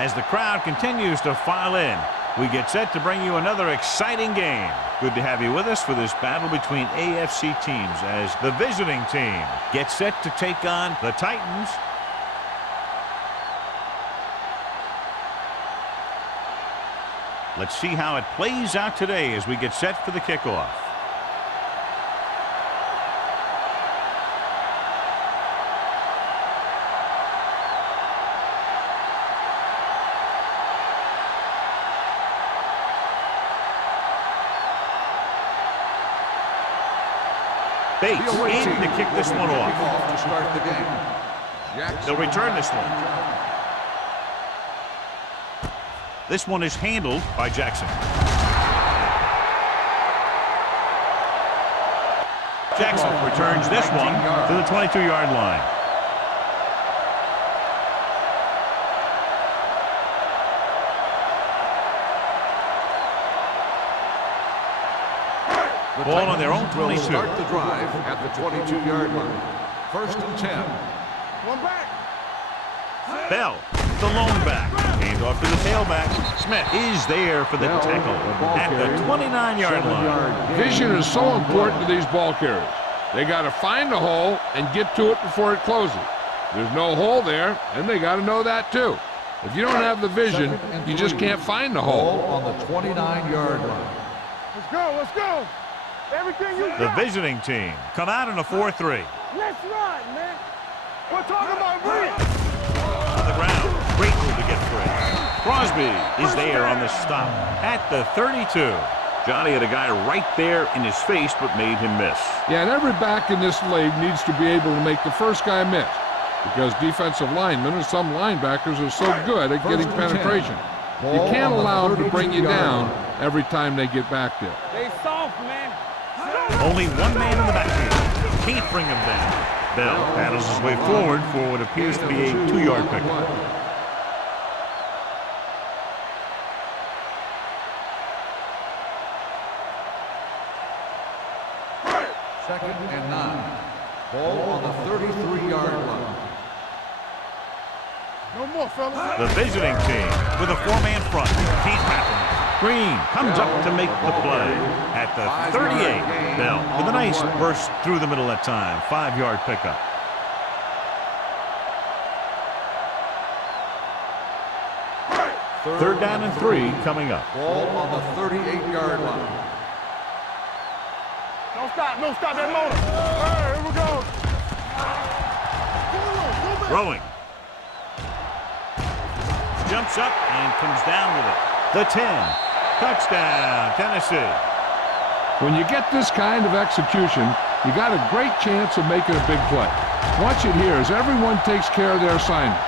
As the crowd continues to file in, we get set to bring you another exciting game. Good to have you with us for this battle between AFC teams as the visiting team gets set to take on the Titans. Let's see how it plays out today as we get set for the kickoff. Bates in to kick this one off. To start the game. They'll return this one. This one is handled by Jackson. Jackson returns this one to the 22-yard line. Ball on their own 22. Start the drive at the 22-yard line. 1st and 10. One back. Bell, the lone back. Hand off to the tailback. Smith is there for the tackle at the 29-yard line. Vision is so important to these ball carriers. They got to find the hole and get to it before it closes. There's no hole there, and they got to know that too. If you don't have the vision, you just can't find the hole. On the 29-yard line. Let's go. Let's go. Everything you The got. visiting team come out in a 4-3. Let's ride, man. We're talking about real. On the ground, great move to get free. Crosby is there on the stop at the 32. Johnny had a guy right there in his face but made him miss. Yeah, and every back in this league needs to be able to make the first guy miss, because defensive linemen and some linebackers are so good at getting penetration. You can't allow them to bring you down every time they get back there. They soft, man. Only one man in the backfield. Can't bring him down. Bell paddles his way forward for what appears to be a 2-yard pickup. Second and 9. Ball on the 33-yard line. No more, fellas. The visiting team with a 4-man front. Can't happen. Green comes up to make the play at the 38. Bell with a nice burst through the middle that time. 5-yard pickup. Third down and 3 coming up. Ball on the 38-yard line. Don't stop. No, stop that motor. All right, here we go. Throwing. Jumps up and comes down with it. The 10. Touchdown, Tennessee. When you get this kind of execution, you got a great chance of making a big play. Watch it here as everyone takes care of their assignment.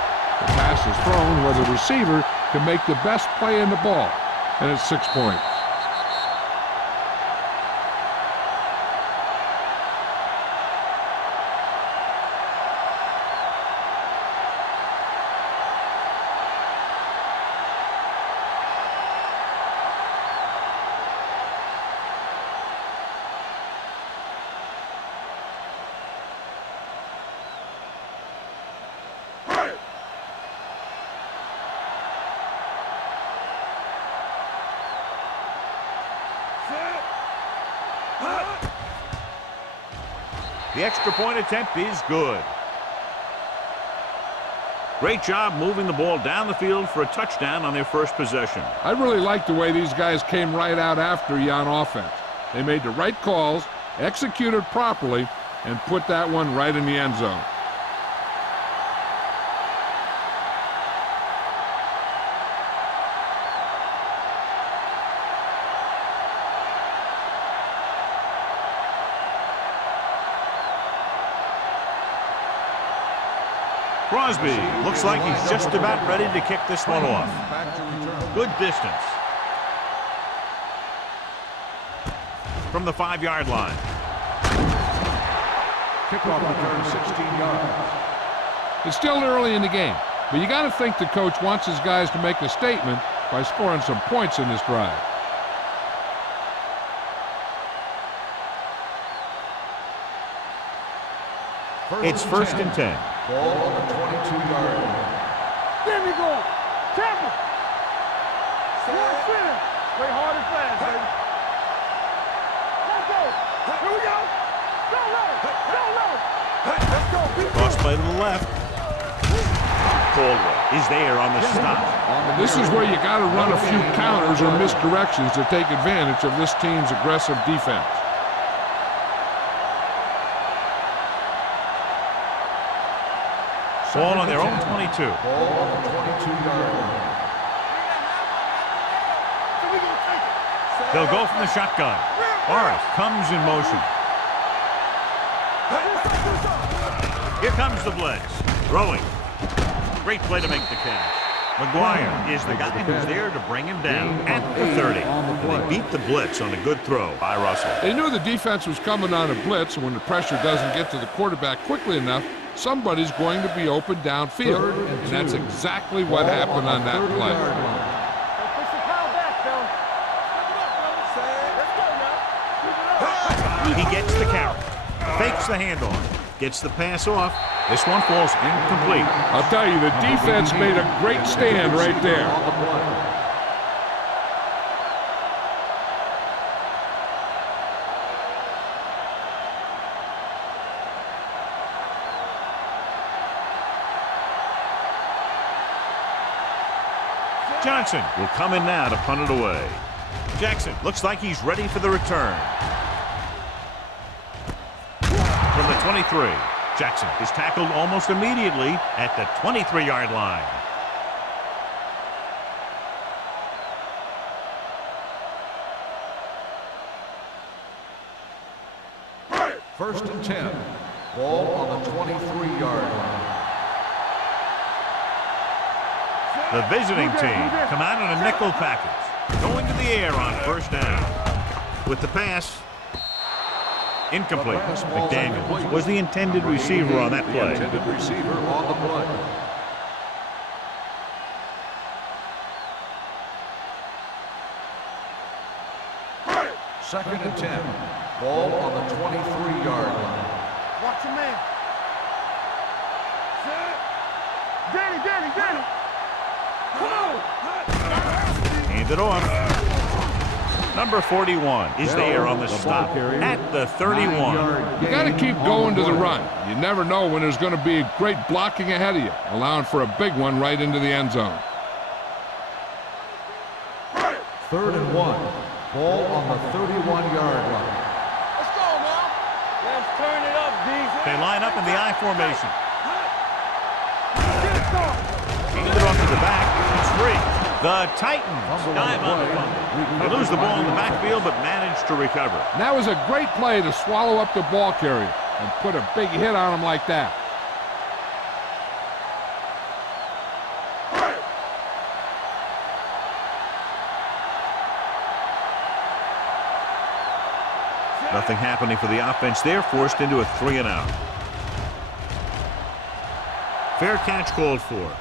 The pass is thrown where the receiver can make the best play in the ball, and it's 6 points. The extra point attempt is good. Great job moving the ball down the field for a touchdown on their first possession. I really like the way these guys came right out after you on offense. They made the right calls, executed properly, and put that one right in the end zone. Crosby looks like he's just about ready to kick this one off. Good distance. From the 5-yard line. Kickoff return 16 yards. It's still early in the game, but you got to think the coach wants his guys to make a statement by scoring some points in this drive. It's 1st and 10. Ball on the 22-yard line. There we go. Tackle. One center. Play hard and fast, baby. Let's go. Here we go. Go low. Go low. Let's go. Cross play to the left. Caldwell is there on the stop. This is where you got to run a few counters or misdirections to take advantage of this team's aggressive defense. Ball on their own 22. Ball on the 22-yard line. They'll go from the shotgun. Morris comes in motion. Here comes the blitz. Throwing. Great play to make the catch. McGuire is the guy who's there to bring him down at the 30. And they beat the blitz on a good throw by Russell. They knew the defense was coming on a blitz, and when the pressure doesn't get to the quarterback quickly enough, somebody's going to be open downfield. And that's exactly what happened on that play. Push the power back, fellas. He gets the carry. Fakes the handoff. Gets the pass off. This one falls incomplete. I'll tell you, the defense made a great stand right there. Johnson will come in now to punt it away. Jackson looks like he's ready for the return. From the 23, Jackson is tackled almost immediately at the 23-yard line. First and 10. Ball on the 23-yard line. The visiting team come out in a nickel package. Going to the air on first down. With the pass. Incomplete. McDaniels was the intended receiver on that play. Intended receiver on the play. Second and 10. Ball on the 23-yard line. Watch your man. Danny. Come on. Hand it off. Number 41 is there on the stop at the 31. You got to keep going to the run. You never know when there's going to be great blocking ahead of you, allowing for a big one right into the end zone. Third and 1. Ball on the 31-yard line. Let's go now. Let's turn it up, D. They line up in the I formation. Get it going. Hand it off to the back. It's free. The Titans dive on the fumble. They lose the ball in the backfield, but manage to recover. And that was a great play to swallow up the ball carrier and put a big hit on him like that. Nothing happening for the offense there, forced into a 3-and-out. Fair catch called for.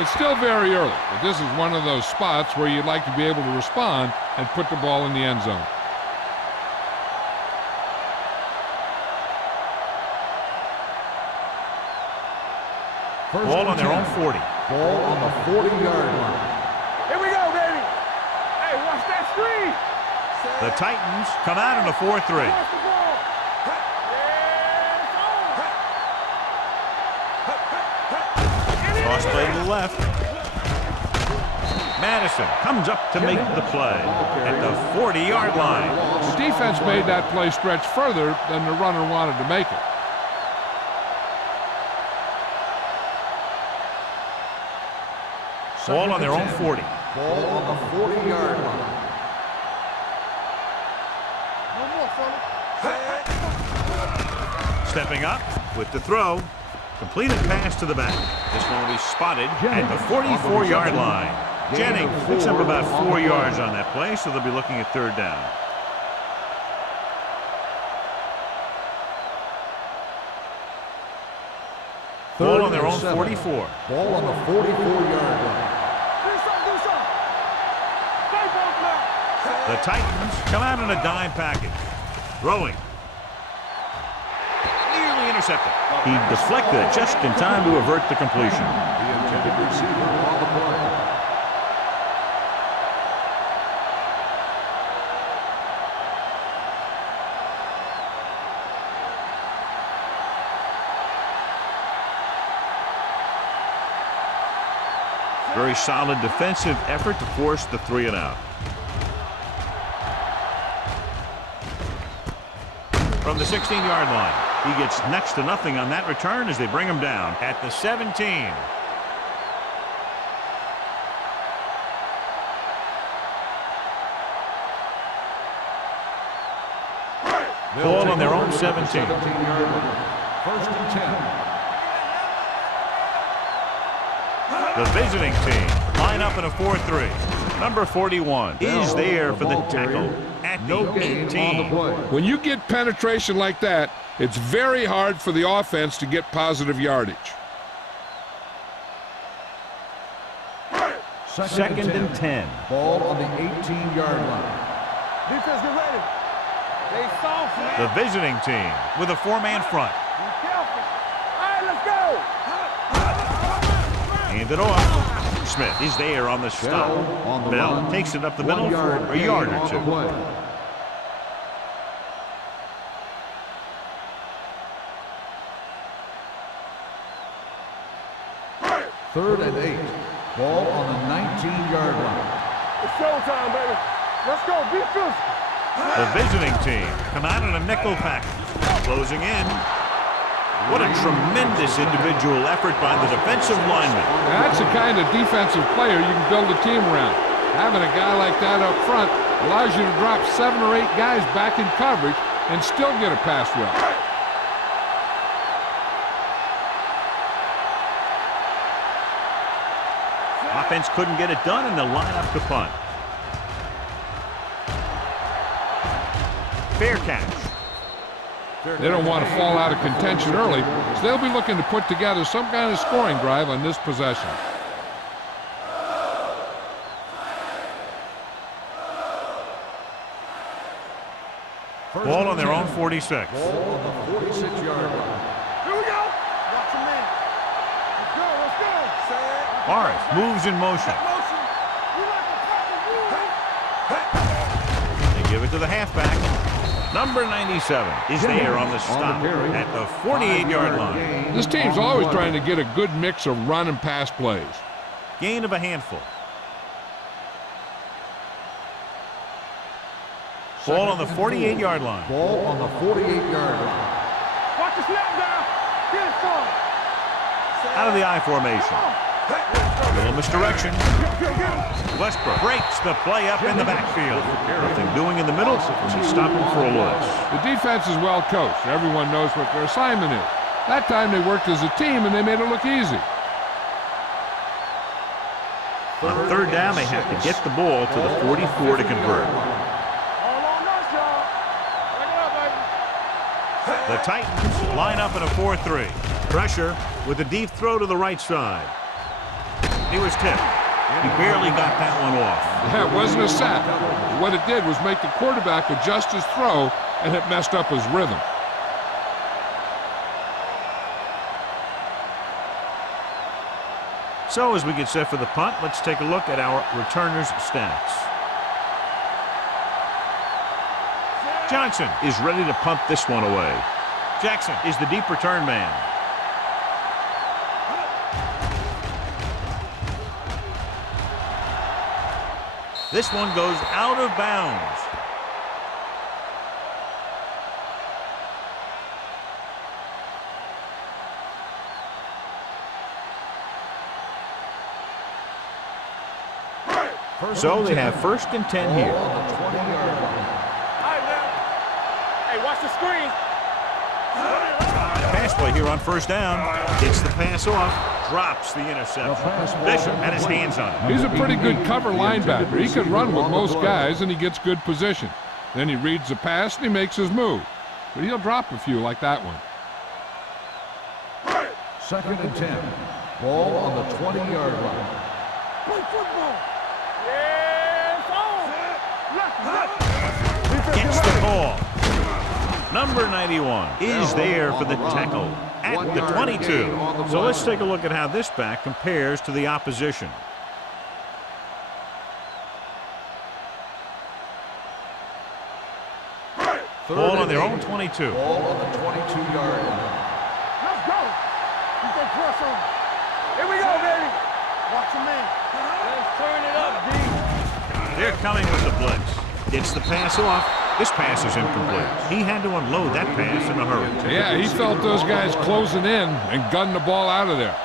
It's still very early, but this is one of those spots where you'd like to be able to respond and put the ball in the end zone. Ball on their own 40. Ball on the 40-yard line. Here we go, baby. Hey, watch that screen. The Titans come out in a 4-3. Pass the ball. Cross play to the left. Madison comes up to make the play at the 40-yard line. The defense made that play stretch further than the runner wanted to make it. Ball on their own 40. Ball on the 40-yard line. No more, fella. Stepping up with the throw. Completed pass to the back. This one will be spotted at the 44-yard line. Jennings picks up about 4 yards on that play, so they'll be looking at third down. Ball on their own 44. Ball on the 44-yard line. Do something. Stay back now. The Titans come out in a dime package. Throwing. Nearly intercepted. He deflected it just in time to avert the completion. The intended receiver on the play. Very solid defensive effort to force the 3-and-out. From the 16-yard line, he gets next to nothing on that return as they bring him down at the 17. Ball on their own 17. 17-yard line. 1st and 10. The visiting team line up in a 4-3. Number 41 is there for the tackle at the 18. When you get penetration like that, it's very hard for the offense to get positive yardage. 2nd and 10. Ball on the 18-yard line. Defense, get ready. They soft, man. The visiting team with a 4-man front. Be careful. All right, let's go. Hand it off. Smith is there on the stop. Bell takes it up the middle for a yard or two. 3rd and 8. Ball on the 19-yard line. It's showtime, baby. Let's go. Be physical. The visiting team come out in a nickel package. Closing in. What a tremendous individual effort by the defensive lineman. That's the kind of defensive player you can build a team around. Having a guy like that up front allows you to drop 7 or 8 guys back in coverage and still get a pass rush. Offense couldn't get it done, and they'll line up to punt. Fair catch. They don't want to fall out of contention early, so they'll be looking to put together some kind of scoring drive on this possession. Ball on their own 46. Ball on the 46-yard line. Here we go. Watch him in. Let's go. Let's go. Morris moves in motion. Motion. We like to practice move. They give it to the halfback. Number 97 is there on the stop at the 48-yard line. This team's always trying to get a good mix of run and pass plays. Gain of a handful. Ball on the 48-yard line. Ball on the 48-yard line. Watch the snap down. Get it forward. Out of the I formation. A little misdirection. Westbrook breaks the play up in the backfield. Nothing doing in the middle, so he's stopping for a loss. The defense is well coached. Everyone knows what their assignment is. That time they worked as a team and they made it look easy. On 3rd down, they have to get the ball to the 44 to convert. All on us, y'all. Bring it up, baby. The Titans line up in a 4-3. Pressure with a deep throw to the right side. He was tipped. He barely got that one off. Yeah, it wasn't a sack. What it did was make the quarterback adjust his throw, and it messed up his rhythm. So as we get set for the punt, let's take a look at our returners' stats. Johnson is ready to punt this one away. Jackson is the deep return man. This one goes out of bounds. So they have 1st and 10 here. Ball on the 20-yard line. All right, now. Hey, watch the screen. Pass play here on 1st down. Gets the pass off. Drops the interception. Bishop had his hands on it. He's a pretty good cover linebacker. He can run with most guys, and he gets good position. Then he reads the pass, and he makes his move. But he'll drop a few like that one. 2nd and 10. Ball on the 20-yard line. Play football. Yeah, it's on. Gets the ball. Number 91 is there for the tackle at the 22. So let's take a look at how this back compares to the opposition. Ball on their own 22. Ball on the 22-yard line. Let's go. You can press on. Here we go, baby. Watch your man. Let's turn it up, D. They're coming with the blitz. Gets the pass off. This pass is incomplete. He had to unload that pass in a hurry. Yeah, he felt those guys closing in and gunned the ball out of there.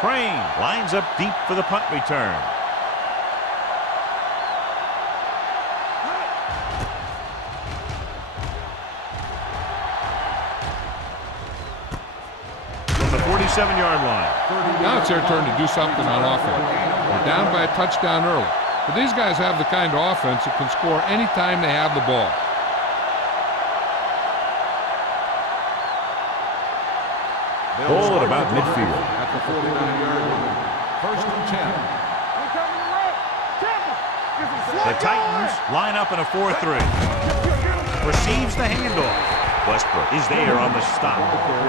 Crane lines up deep for the punt return. From the 47-yard line. Now it's their turn to do something on offense. They're down by a touchdown early. But these guys have the kind of offense that can score anytime they have the ball. Ball at about midfield. At the 49-yard line. First and 10. The Titans line up in a 4-3. Receives the handoff. Westbrook is there on the stop.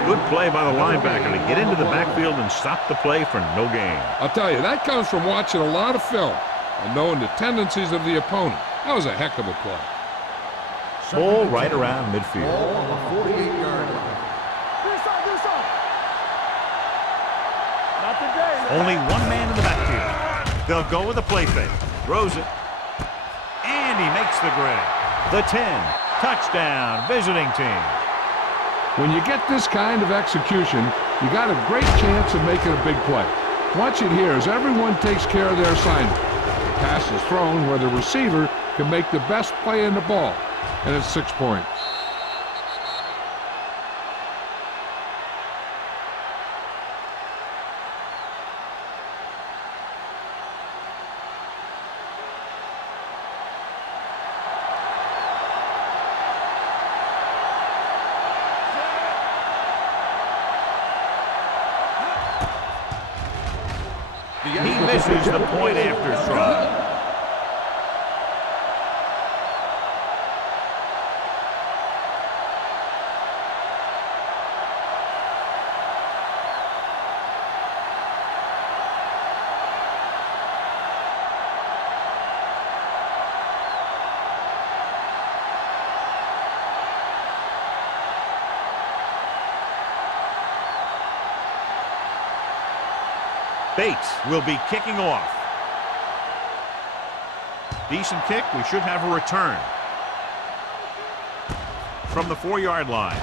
Good play by the linebacker to get into the backfield and stop the play for no gain. I'll tell you, that comes from watching a lot of film and knowing the tendencies of the opponent. That was a heck of a play. Ball right around midfield. Ball on the 48-yard line. Not today. Only one man in the backfield. They'll go with a play fake. Throws it. And he makes the grab. The 10. Touchdown, visiting team. When you get this kind of execution, you got a great chance of making a big play. Watch it here as everyone takes care of their assignment. The pass is thrown where the receiver can make the best play in the ball, and it's 6 points. He misses the point after try. Bates will be kicking off. Decent kick. We should have a return. From the 4-yard line.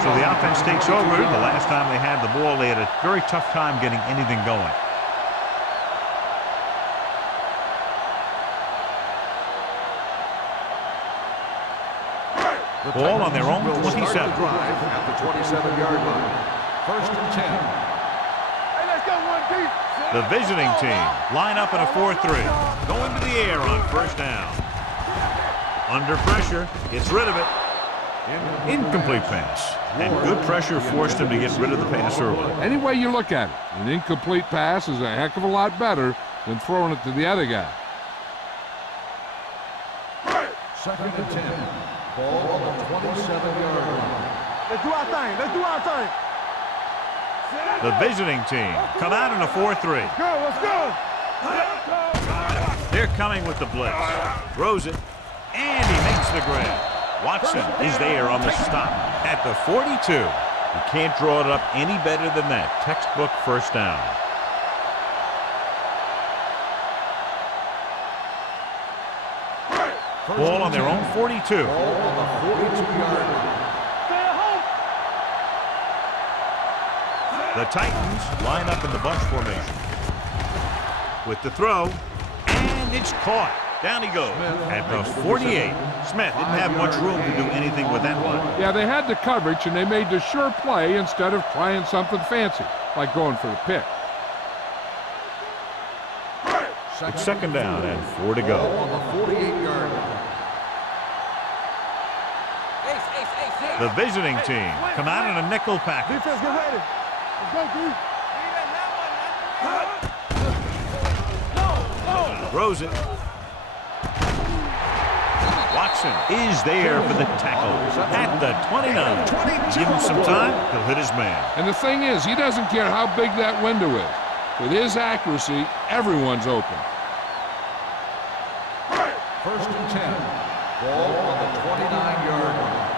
So the offense takes over. The last time they had the ball, they had a very tough time getting anything going. Ball on their own 27. Drive at the 27-yard line. First and 10. Hey, let's go, 1D. The visiting team line up in a 4-3. Going to the air on first down. Under pressure, gets rid of it. Incomplete pass. And good pressure forced him to get rid of the pass early. Any way you look at it, an incomplete pass is a heck of a lot better than throwing it to the other guy. Second and 10. Ball on the 27-yard line. Let's do our thing. Let's do our thing. The visiting team come out in a 4-3. Go, let's go. They're coming with the blitz. Throws it, and he makes the grab. Watson is there on the stop at the 42. You can't draw it up any better than that. Textbook first down. Ball on their own 42. Ball on the 42-yard line. The Titans line up in the bunch formation. With the throw, and it's caught. Down he goes at the 48. Smith didn't have much room to do anything with that one. Yeah, they had the coverage, and they made the sure play instead of trying something fancy, like going for the pick. It's second down and 4 to Ball go. on the 48-yard line. The visiting team come out in a nickel package. Defense, get ready. Let's go, D. Throws it. Watson is there for the tackle at the 29. Give him some time, he'll hit his man. And the thing is, he doesn't care how big that window is. With his accuracy, everyone's open. First and 10. Ball on the 29-yard line.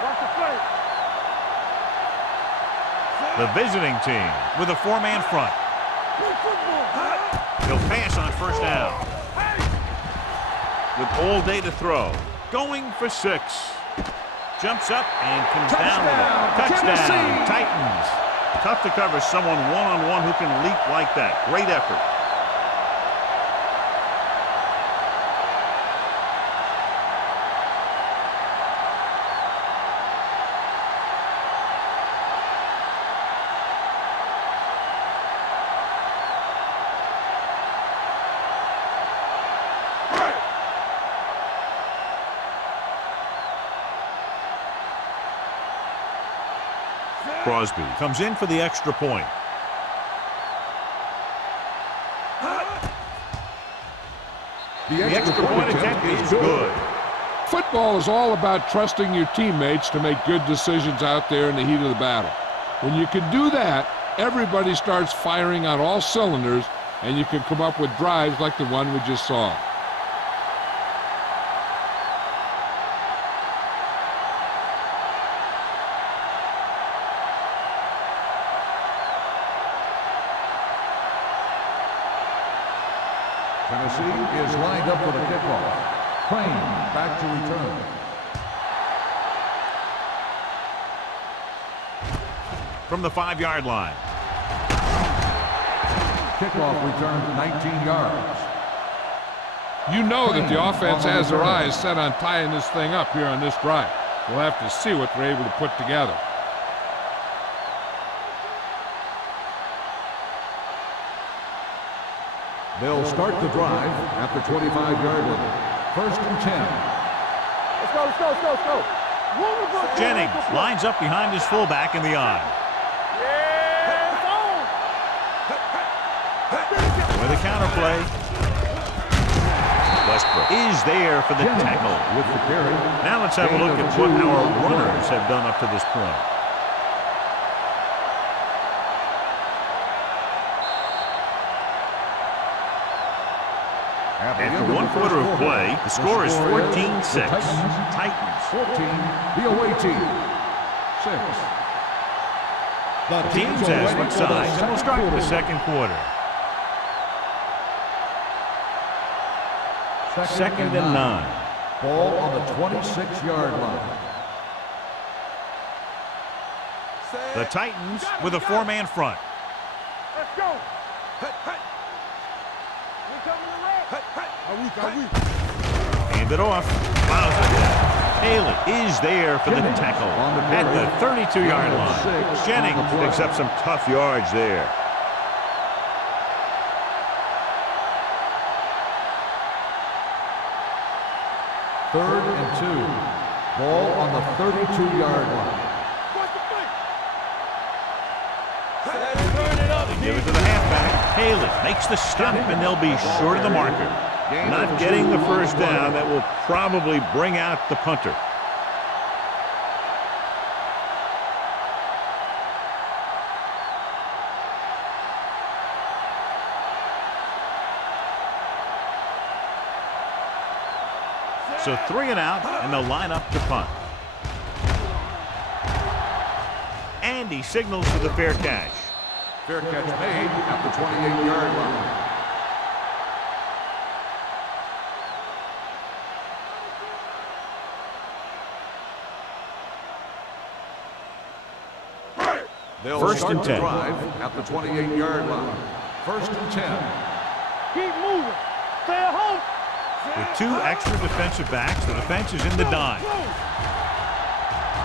Watch the play. The visiting team with a four-man front. He'll pass on first down. With all day to throw. Going for 6. Jumps up and comes down with it. Touchdown, Titans. Tough to cover someone one-on-one who can leap like that. Great effort. Crosby comes in for the extra point. The extra point attempt is good. Football is all about trusting your teammates to make good decisions out there in the heat of the battle. When you can do that, everybody starts firing on all cylinders, and you can come up with drives like the one we just saw. Tennessee is lined up for the kickoff. Crane back to return. From the 5-yard line. Kickoff return 19 yards. You know that the offense has their eyes set on tying this thing up here on this drive. We'll have to see what they're able to put together. They'll start the drive at the 25-yard line. First and 10. Let's go, let's go, let's go, let's go. Jennings lines up behind his fullback in the eye. Yeah, it's on. With a counterplay. Westbrook is there for the tackle. With the carry. Now let's have a look at what our runners have done up to this point. After 1 quarter of play, the score is 14-6. Titans. 14, the away team. 6. The teams have switched sides, and we'll start the second quarter. Second and 9. Ball on the 26-yard line. The Titans with a 4-man front. Let's go. We coming to red. Hand it off. Fouls it down. Haley is there for the tackle at the 32-yard line. Jennings picks up some tough yards there. Third and 2. Ball on the 32-yard line. They give it to the halfback. Haley makes the stop, and they'll be short of the marker. Not getting the first down. That will probably bring out the punter. So 3 and out, and they'll line up to punt. And he signals for the fair catch. Fair catch made at the 28-yard line. They'll First and 10. Drive at the 28-yard line. First and 10. Keep moving. Stay at home. With 2 extra defensive backs, the defense is in the dime.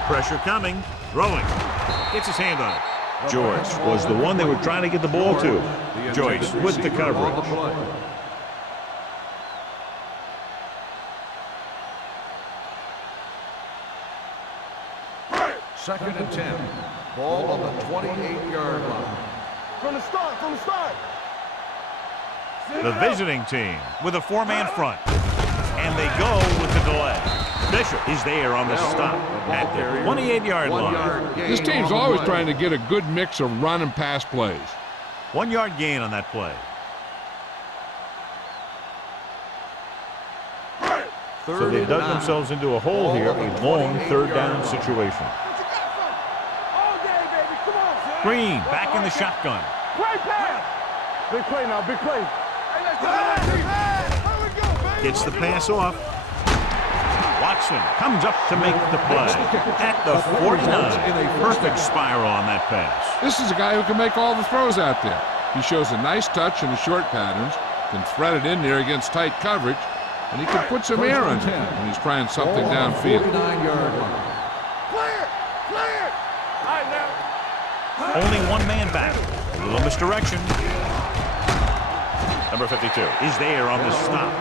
Pressure coming. Throwing. Gets his hand on it. George was the one they were trying to get the ball to. Joyce with the coverage. Second and 10. Ball on the 28-yard line. From the start, from the start. The visiting team with a 4-man front. And they go with the delay. Bishop is there on the stop at the 28-yard line. This team's always trying to get a good mix of run and pass plays. 1 yard gain on that play. So they dug themselves into a hole here, a long third down situation. Green back in the shotgun. Play pass. Big play now, big play. Gets the pass off. Watson comes up to make the play at the 49. Perfect spiral on that pass. This is a guy who can make all the throws out there. He shows a nice touch in the short patterns, can thread it in there against tight coverage, and he can put some air on it when he's trying something downfield. 49-yard line. Clear! Clear! All right, now. Only one man back. A little misdirection. Number 52 is there on the stop.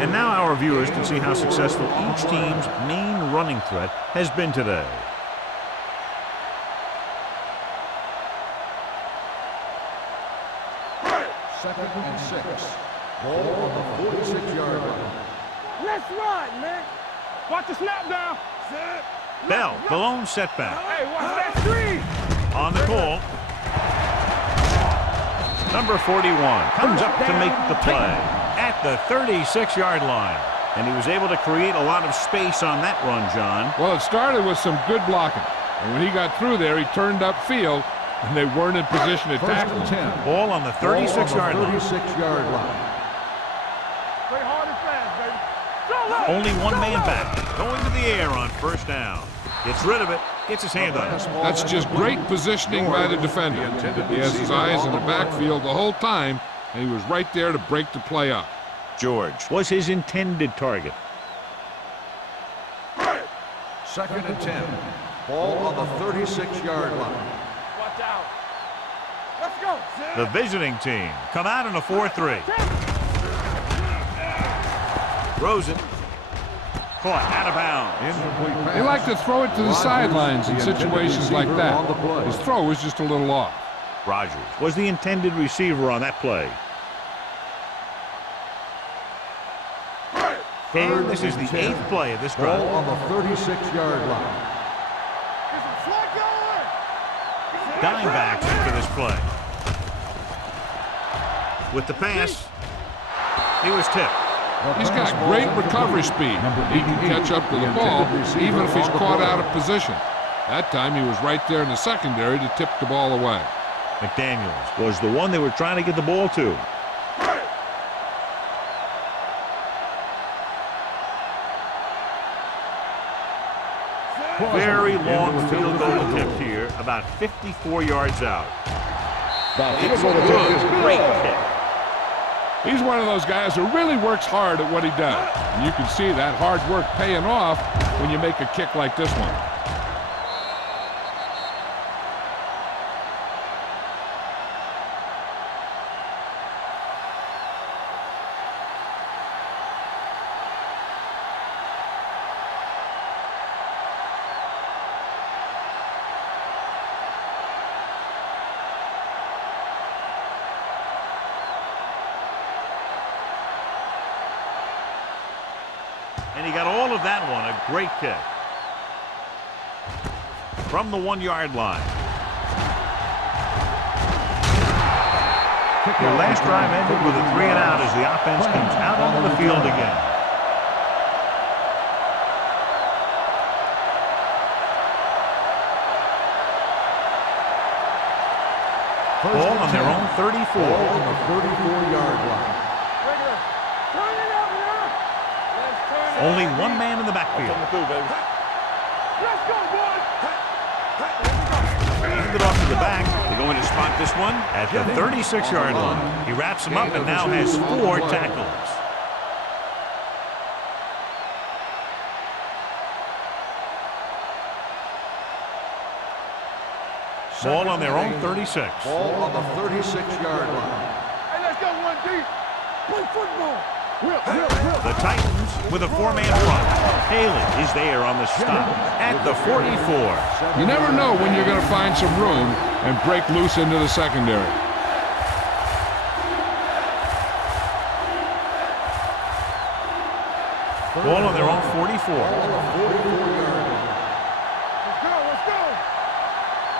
And now our viewers can see how successful each team's main running threat has been today. Second and 6. Ball on the 46-yard line. Let's run, man. Watch the snap down. Bell, the lone setback. Hey, watch that screen. On the call. Number 41 comes up to make the play at the 36-yard line. And he was able to create a lot of space on that run, John. Well, it started with some good blocking. And when he got through there, he turned upfield, and they weren't in position to tackle him. 10. Ball on the 36-yard line. 36-yard line. Play hard and fast, baby. Go left. Only one Go man left. back. Going to the air on first down. Gets rid of it. Gets his hand on it. That's just great positioning by the defender. He has his eyes in the backfield the whole time, and he was right there to break the play up. George was his intended target. Second and 10. Ball on the 36-yard line. Watch out. Let's go. The visiting team come out in a 4-3. Throws it. Caught out of bounds. Incomplete pass. They like to throw it to the sidelines in situations like that. His throw was just a little off. Rogers was the intended receiver on that play. And this is the 8th play of this Ball drive. on the 36-yard line. Dime backs into this play. With the pass, he was tipped. He's got great recovery speed. He can catch up to the ball even if he's caught out of position. That time he was right there in the secondary to tip the ball away. McDaniels was the one they were trying to get the ball to. Very long field goal attempt here, about 54 yards out. It's a good, great kick. He's one of those guys who really works hard at what he does. And you can see that hard work paying off when you make a kick like this one. And he got all of that one, a great kick. From the 1-yard line. Their last drive ended with a 3-and-out as the offense comes out onto the field again. Ball on their own 34. Ball on the 34-yard line. Turn it up now. Let's turn it Only up. one man in the backfield. Let's go, boys. Handed off to the back. They're going to spot this one at the 36-yard line. He wraps him up and now has 4 tackles. Ball on their own 36. Ball on the 36-yard line. Hey, let's go, 1D. Play football. The Titans with a 4-man front. Haley is there on the stop at the 44. You never know when you're going to find some room and break loose into the secondary. Ball on their own 44. Ball on the 44-yard line. Let's go.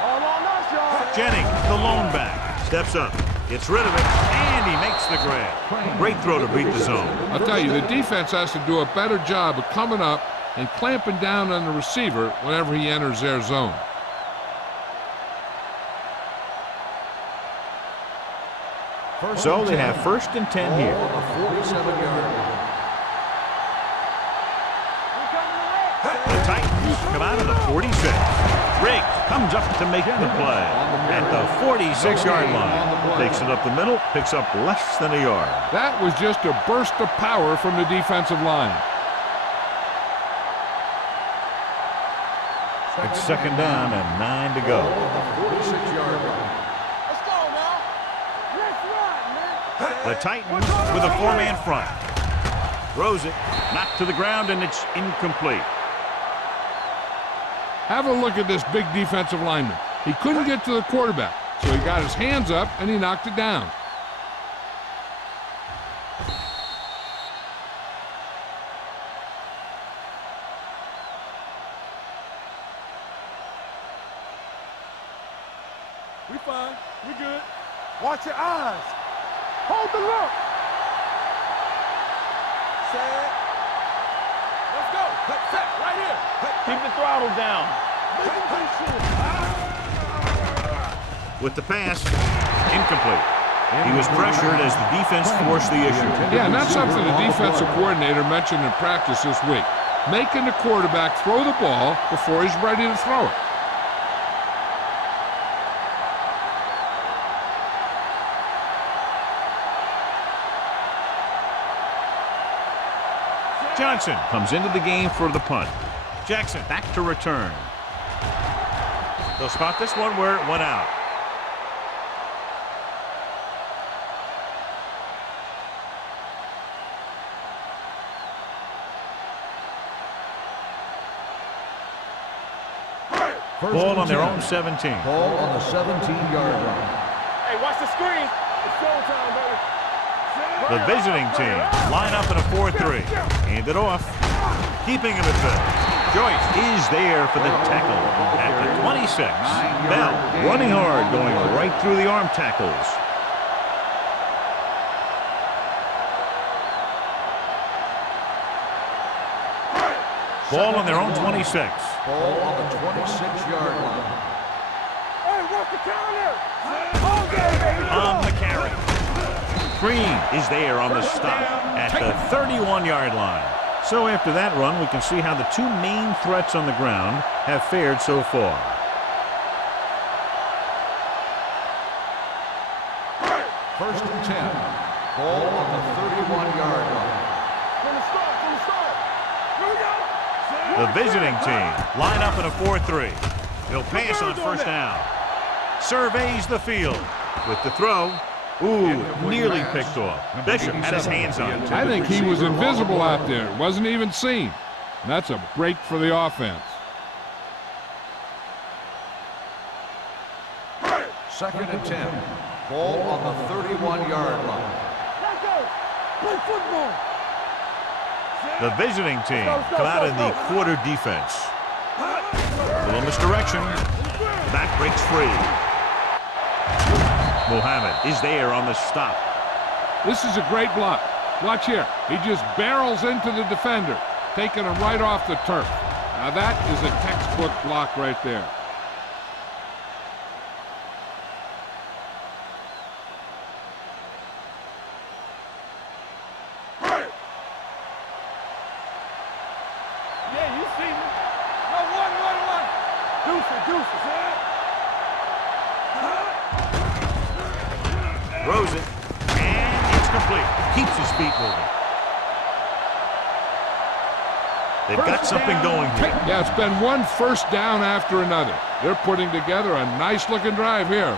All on us, y'all. Jennings, the lone back, Steps up, gets rid of it, and he makes the grab. Great throw to beat the zone. I'll tell you, the defense has to do a better job of coming up and clamping down on the receiver whenever he enters their zone. So they have 1st and 10 here. Ball on the 47-yard line. The Titans come out of the 46. Riggs comes up to make the play at the 46-yard line. Takes it up the middle, picks up less than a yard. That was just a burst of power from the defensive line. It's 2nd down and 9 to go. Ball on the 46-yard line. Let's go now. Let's ride, man. The Titans with a 4-man front. Throws it, knocked to the ground, and it's incomplete. Have a look at this big defensive lineman. He couldn't get to the quarterback, so he got his hands up and he knocked it down. We fine. We good. Watch your eyes. Hold the look. Set. Let's go. Set right here. Keep the throttle down. With the pass, incomplete. He was pressured as the defense forced the issue. Yeah, and that's something the defensive coordinator mentioned in practice this week. Making the quarterback throw the ball before he's ready to throw it. Johnson comes into the game for the punt. Jackson back to return. They'll spot this one where it went out. Ball on their own 17. Ball on the 17-yard line. Hey, watch the screen. It's showtime, baby. The visiting team line up in a 4-3. Hand it off. Keeping him at third. Joyce is there for the tackle at the 26. Bell running hard, going right through the arm tackles. Ball on their own 26. Ball on the 26-yard line. Hey, what's the counter? Okay, baby. On the carry. Green is there on the stop at the 31-yard line. So after that run, we can see how the two main threats on the ground have fared so far. First and 10. Ball on the 31-yard line. From the start, from the start. Here we go. The visiting team line up in a 4-3. They'll pass on 1st down. Surveys the field with the throw. Ooh, nearly picked off. Bishop had his hands on it. I think he was invisible out there. Wasn't even seen. And that's a break for the offense. 2nd and 10. Ball on the 31-yard line. Let's go. Play football. The visiting team come out in the quarter defense. A little misdirection. The back breaks free. Mohammed is there on the stop. This is a great block. Watch here. He just barrels into the defender, taking him right off the turf. Now that is a textbook block right there. Yeah, you see me. No, one. Deuces. Throws it, and it's complete. Keeps his feet moving. They've got something going here. Yeah, it's been one first down after another. They're putting together a nice-looking drive here.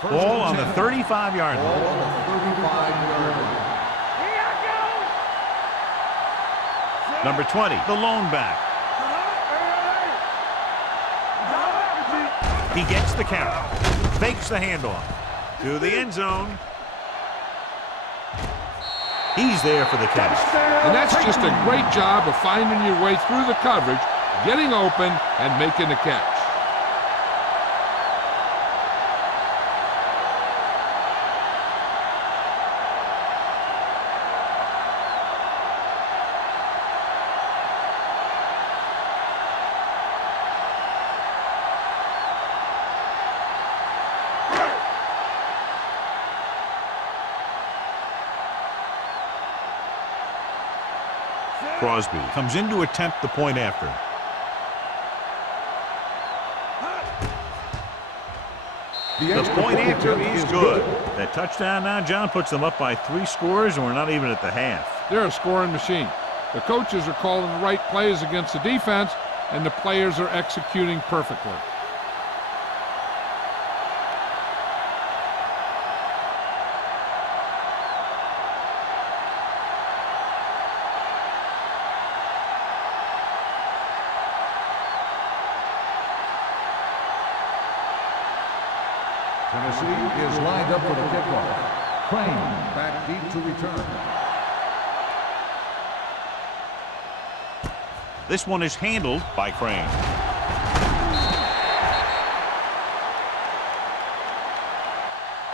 Ball on the 35-yard line. Ball on the 35-yard line. Here I go. Number 20, the lone back. He gets the carry, fakes the handoff to the end zone. He's there for the catch. And that's just a great job of finding your way through the coverage, getting open, and making the catch. Crosby comes in to attempt the point after. The point after is good. That touchdown now, John, puts them up by 3 scores, and we're not even at the half. They're a scoring machine. The coaches are calling the right plays against the defense, and the players are executing perfectly. Tennessee is lined up for the kickoff. Crane back deep to return. This one is handled by Crane.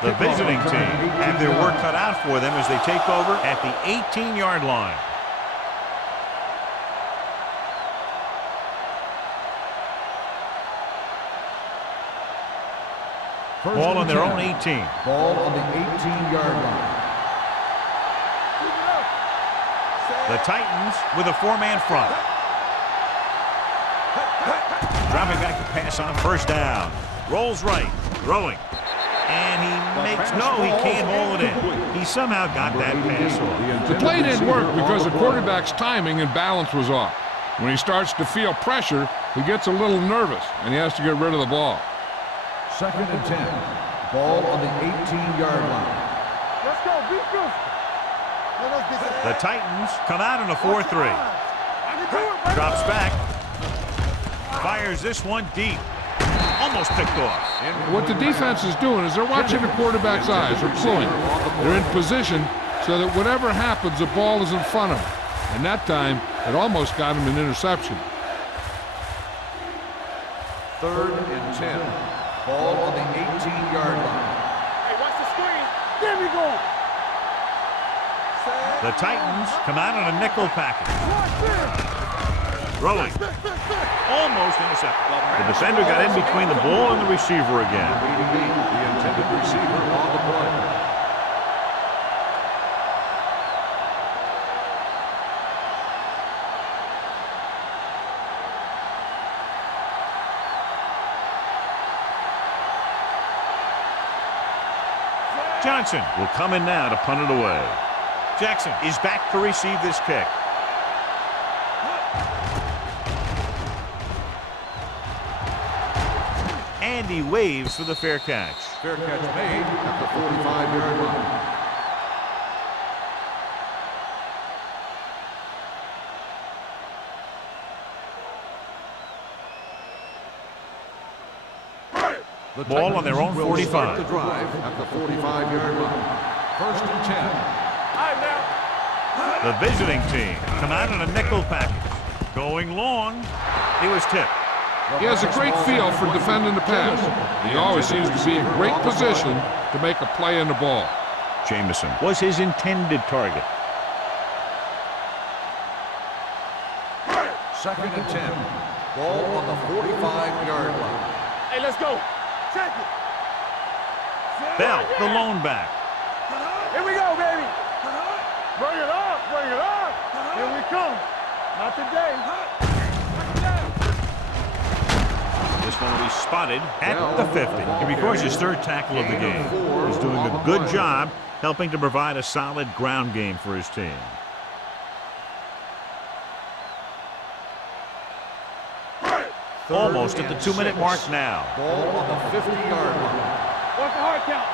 The visiting team have their work cut out for them as they take over at the 18-yard line. Ball on their own 18. Ball on the 18-yard line. The Titans with a 4-man front. Dropping back to pass on first down. Rolls right, throwing. And he makes, no, he can't hold it in. He somehow got that pass off. The play didn't work because the quarterback's timing and balance was off. When he starts to feel pressure, he gets a little nervous, and he has to get rid of the ball. 2nd and 10. Ball on the 18-yard line. Let's go. Be good. The Titans come out in a 4-3. Drops back. Fires this one deep. Almost picked off. What the defense is doing is they're watching the quarterback's eyes. They're cluing. They're in position so that whatever happens, the ball is in front of them. And that time, it almost got him an interception. 3rd and 10. Ball on the 18-yard line. Hey, watch the screen. There we go. The Titans come out on a nickel package. Throwing. Almost intercepted. The defender got in between the ball and the receiver again. The intended receiver on the play. Johnson will come in now to punt it away. Jackson is back to receive this kick. And he waves for the fair catch. Fair catch made at the 45-yard line. The Ball on their own 45. The drive at the 45-yard line. 1st and 10. The visiting team come out in a nickel package. Going long. He was tipped. He has a great feel for defending the pass. He always seems to be in great position to make a play on the ball. Jameson was his intended target. 2nd and 10. Ball on the 45-yard line. Hey, let's go. Check it. Bell, the lone back. Here we go, baby. Bring it up. Bring it up. Here we come. Not today. This one will be spotted at the 50. He records his 3rd tackle of the game. He's doing a good job helping to provide a solid ground game for his team. Almost at the 2-minute mark now. Ball on the 50-yard line. Watch the hard count.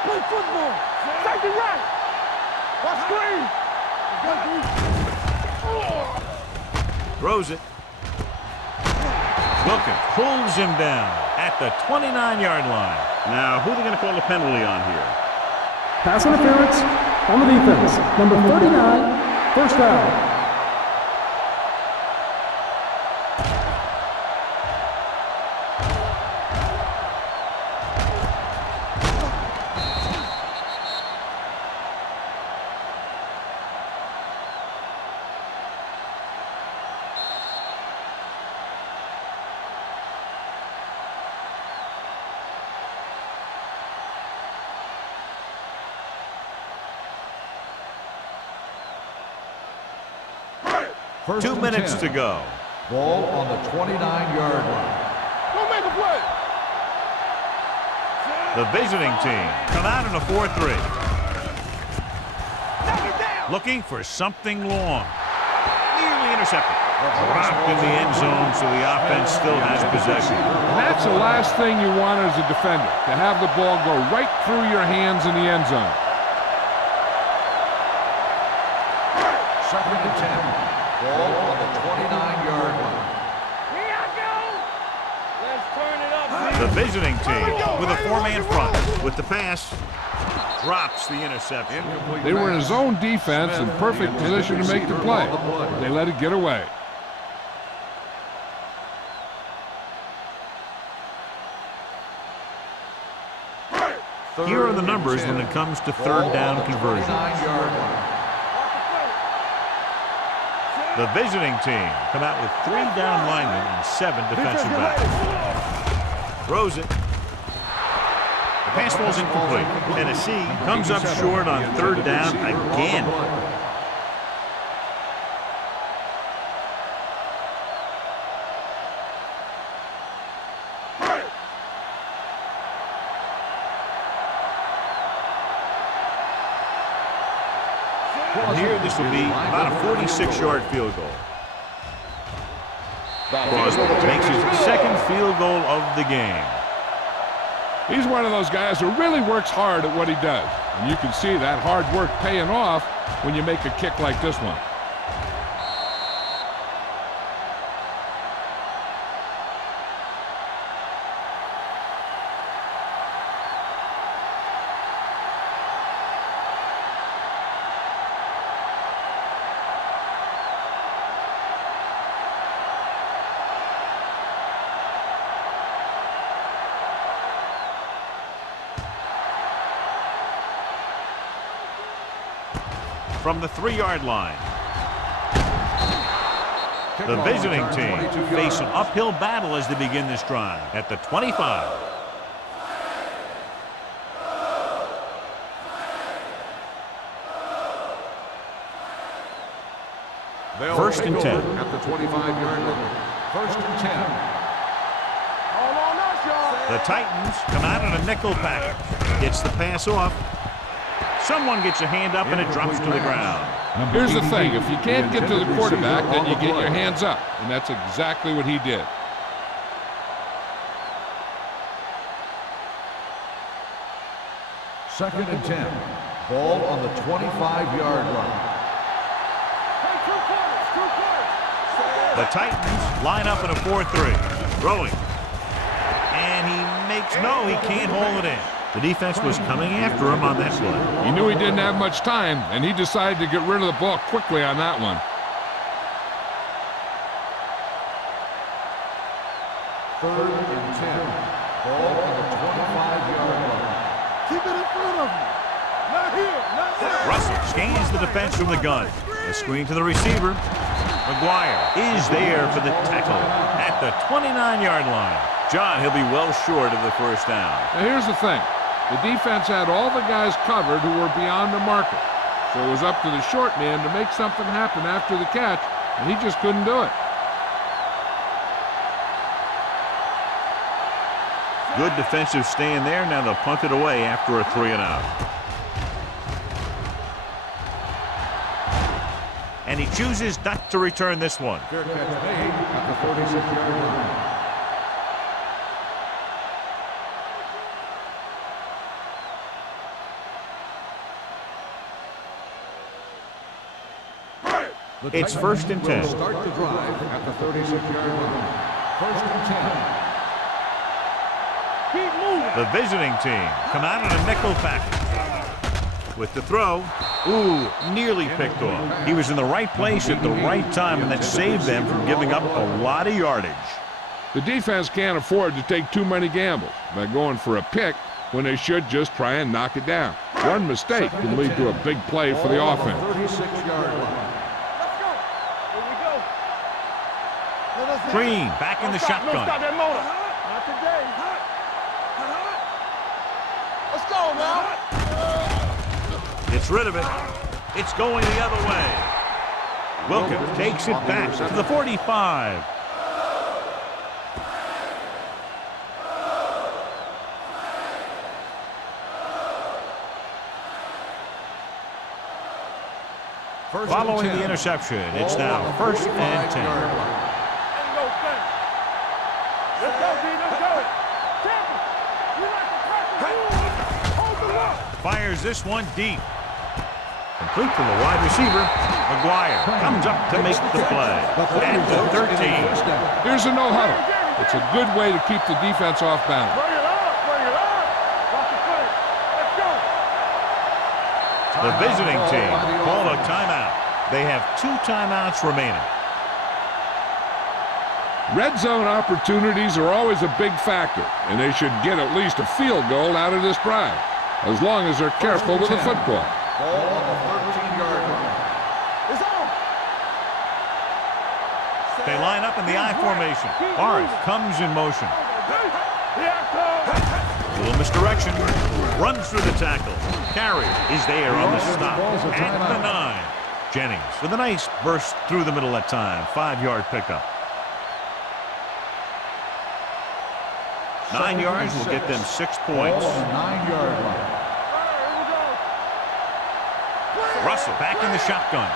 Play football. Safety right. Watch screen. Throws it. Wilkins pulls him down at the 29-yard line. Now, who are they going to call the penalty on here? Pass interference. On the defense, number 39, first down. First 2 minutes 10. to go. Ball on the 29-yard line. Don't make a play. The visiting team come out in a 4-3. Looking for something long. Nearly intercepted. Dropped in the end zone, so the offense still has possession. And that's the last thing you want as a defender, to have the ball go right through your hands in the end zone. Second and 10. Ball on the 29-yard line. Here I go. Let's turn it up. The visiting team with a 4-man front. With the pass, drops the interception. They were in a zone defense in perfect position to make the play. They let it get away. Here are the numbers when it comes to third down conversions. The visiting team come out with 3 down linemen and 7 defensive backs. Throws it. The pass ball's incomplete. Tennessee comes up short on third down again. And here this will be about a 46-yard field goal. Crosby makes his second field goal of the game. He's one of those guys who really works hard at what he does. And you can see that hard work paying off when you make a kick like this one. From the 3-yard line. The visiting team face an uphill battle as they begin this drive at the 25. First and 10. At the 25-yard line. First and 10. All on us, y'all. The Titans come out in a nickel package. Gets the pass off. Someone gets a hand up and it drops to the ground. Here's the thing, if you can't get to the quarterback, then you get your hands up. And that's exactly what he did. Second and 10. Ball on the 25-yard line. Hey, two quarters. The Titans line up in a 4-3. Throwing. And he makes no, he can't hold it in. The defense was coming after him on that play. He knew he didn't have much time, and he decided to get rid of the ball quickly on that one. Third and 10. Ball on the 25-yard line. Keep it in front of me. Not here, not there. Russell scans the defense from the gun. The screen to the receiver. McGuire is there for the tackle at the 29-yard line. John, he'll be well short of the first down. Now here's the thing. The defense had all the guys covered who were beyond the marker. So it was up to the short man to make something happen after the catch, and he just couldn't do it. Good defensive stand there. Now they'll punt it away after a 3-and-out. And he chooses not to return this one. Fair catch made at the 36-yard line. It's first and 10. Start the drive at the 36-yard line. First and 10. Keep moving. The visiting team come out in a nickel package. With the throw, Ooh, nearly picked off. He was in the right place at the right time, and that saved them from giving up a lot of yardage. The defense can't afford to take too many gambles by going for a pick when they should just try and knock it down. One mistake can lead to a big play for the offense. 36-yard line. Let's go. Here we go. Green back in the Don't stop shotgun. that motor. Not today. Let's go now. Gets rid of it. It's going the other way. Wilkins takes it back to the 45. Following the interception, it's now 1st and 10. There you go, Stan. Let's go, D. Let's go. Tampa, you like the pressure. Hold the look. Fires this one deep. Complete to the wide receiver. McGuire comes up to make the play. At the 13. Here's a no huddle. It's a good way to keep the defense off balance. Bring it up. Bring it up. Watch the footage. Let's go. The visiting team called a timeout. They have 2 timeouts remaining. Red zone opportunities are always a big factor, and they should get at least a field goal out of this drive, as long as they're careful with the football. Ball on the 13-yard line. It's on. They line up in the I formation. Barth comes in motion. A little misdirection. Runs through the tackle. Carry is there on the stop. At the 9. Jennings with a nice burst through the middle that time. 5-yard pickup. 9 yards will get them 6 points. Ball on the 9-yard line. Russell back in the shotgun.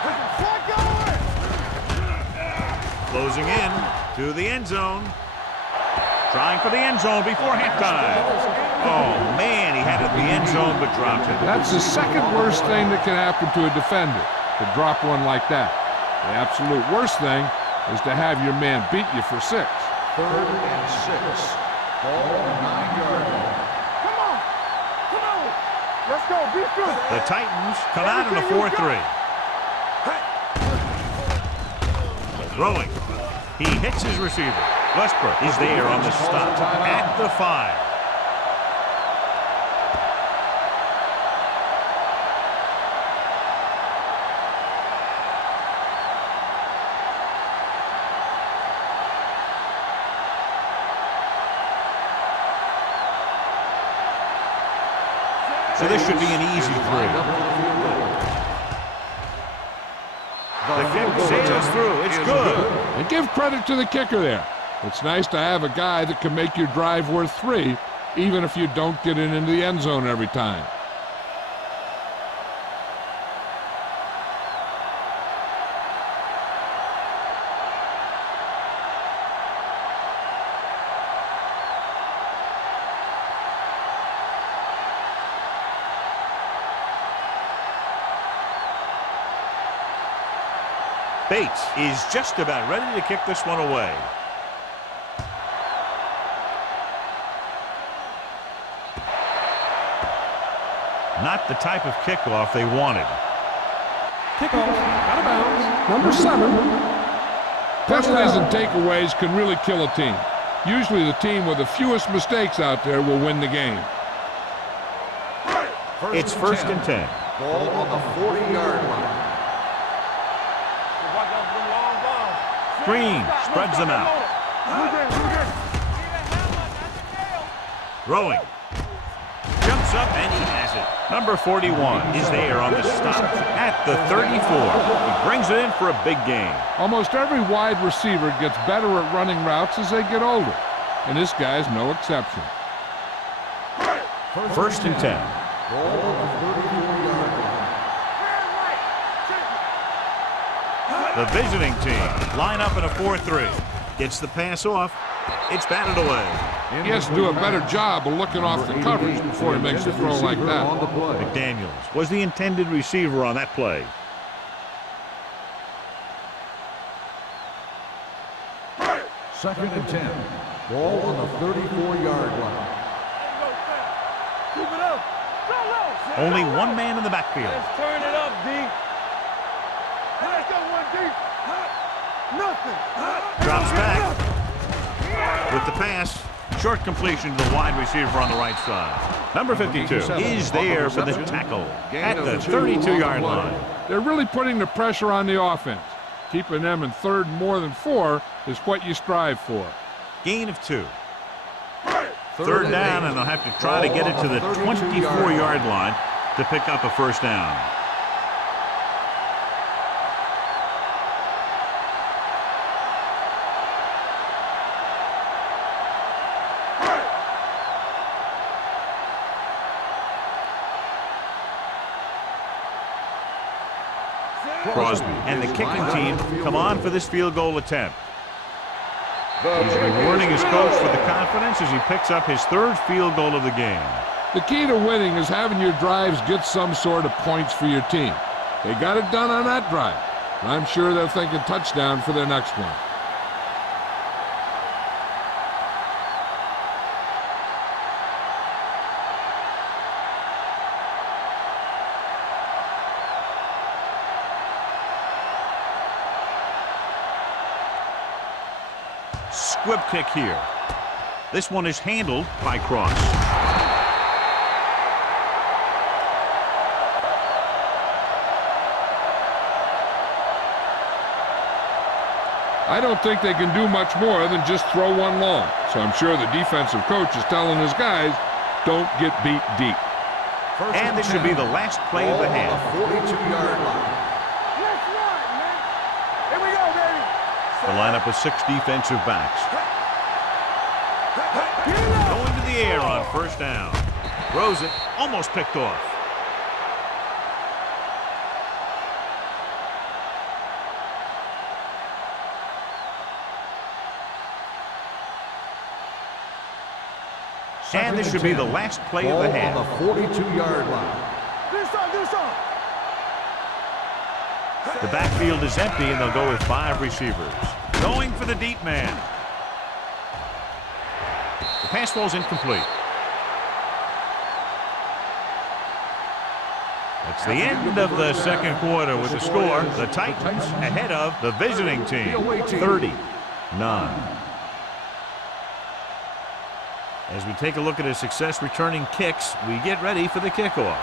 Closing in to the end zone. Trying for the end zone before halftime. Oh, man, he had it in the end zone but dropped it. That's the second worst thing that can happen to a defender, to drop one like that. The absolute worst thing is to have your man beat you for 6. 3rd and 6. Ball on the 9-yard line. Come on. Come on. Let's go. Be good. The Titans come out in a 4-3. Throwing. He hits his receiver. Westbrook is there on the stop at the 5. So this should be an easy 3. The kick sails through. It's good. And give credit to the kicker there. It's nice to have a guy that can make your drive worth 3, even if you don't get it into the end zone every time. Bates is just about ready to kick this one away. Not the type of kickoff they wanted. Kickoff out of bounds. Number 7. Penalties and takeaways can really kill a team. Usually the team with the fewest mistakes out there will win the game. It's 1st and 10. Ball on the 40-yard line. Green spreads them out. Throwing. Jumps up and he has it. Number 41 is there on the stop at the 34. He brings it in for a big gain. Almost every wide receiver gets better at running routes as they get older, and this guy's no exception. 1st and 10. Ball on the 34-yard line. The visiting team line up in a 4-3. Gets the pass off. It's batted away. He has to do a better job of looking off the coverage before he makes a throw like that. McDaniels was the intended receiver on that play. Second and 10. Ball on the 34-yard line. Keep it up. Go low. Only one man in the backfield. Let's turn it up, Nothing. Drops back with the pass. Short completion to the wide receiver on the right side. Number 52 is there for the tackle at the 32-yard line. They're really putting the pressure on the offense. Keeping them in third and more than 4 is what you strive for. Gain of 2. Third down, and they'll have to try to get it to the 24-yard line to pick up a first down. Crosby and the kicking team come on for this field goal attempt. He's rewarding his coach for the confidence as he picks up his third field goal of the game. The key to winning is having your drives get some sort of points for your team. They got it done on that drive, and I'm sure they're thinking touchdown for their next one. Squib kick here. This one is handled by Cross. I don't think they can do much more than just throw one long. So I'm sure the defensive coach is telling his guys, don't get beat deep. And this should be the last play of the half. 42-yard line. Let's run, man. Here we go, baby. The lineup of 6 defensive backs. Going to the air on first down. Throws it, almost picked off. And this should be the last play of the half. On the 42-yard line. This on. The backfield is empty, and they'll go with 5 receivers. Going for the deep man. The pass falls incomplete. That's the end of the second quarter with the score. The Titans ahead of the visiting team, 30-9. As we take a look at his success returning kicks, we get ready for the kickoff.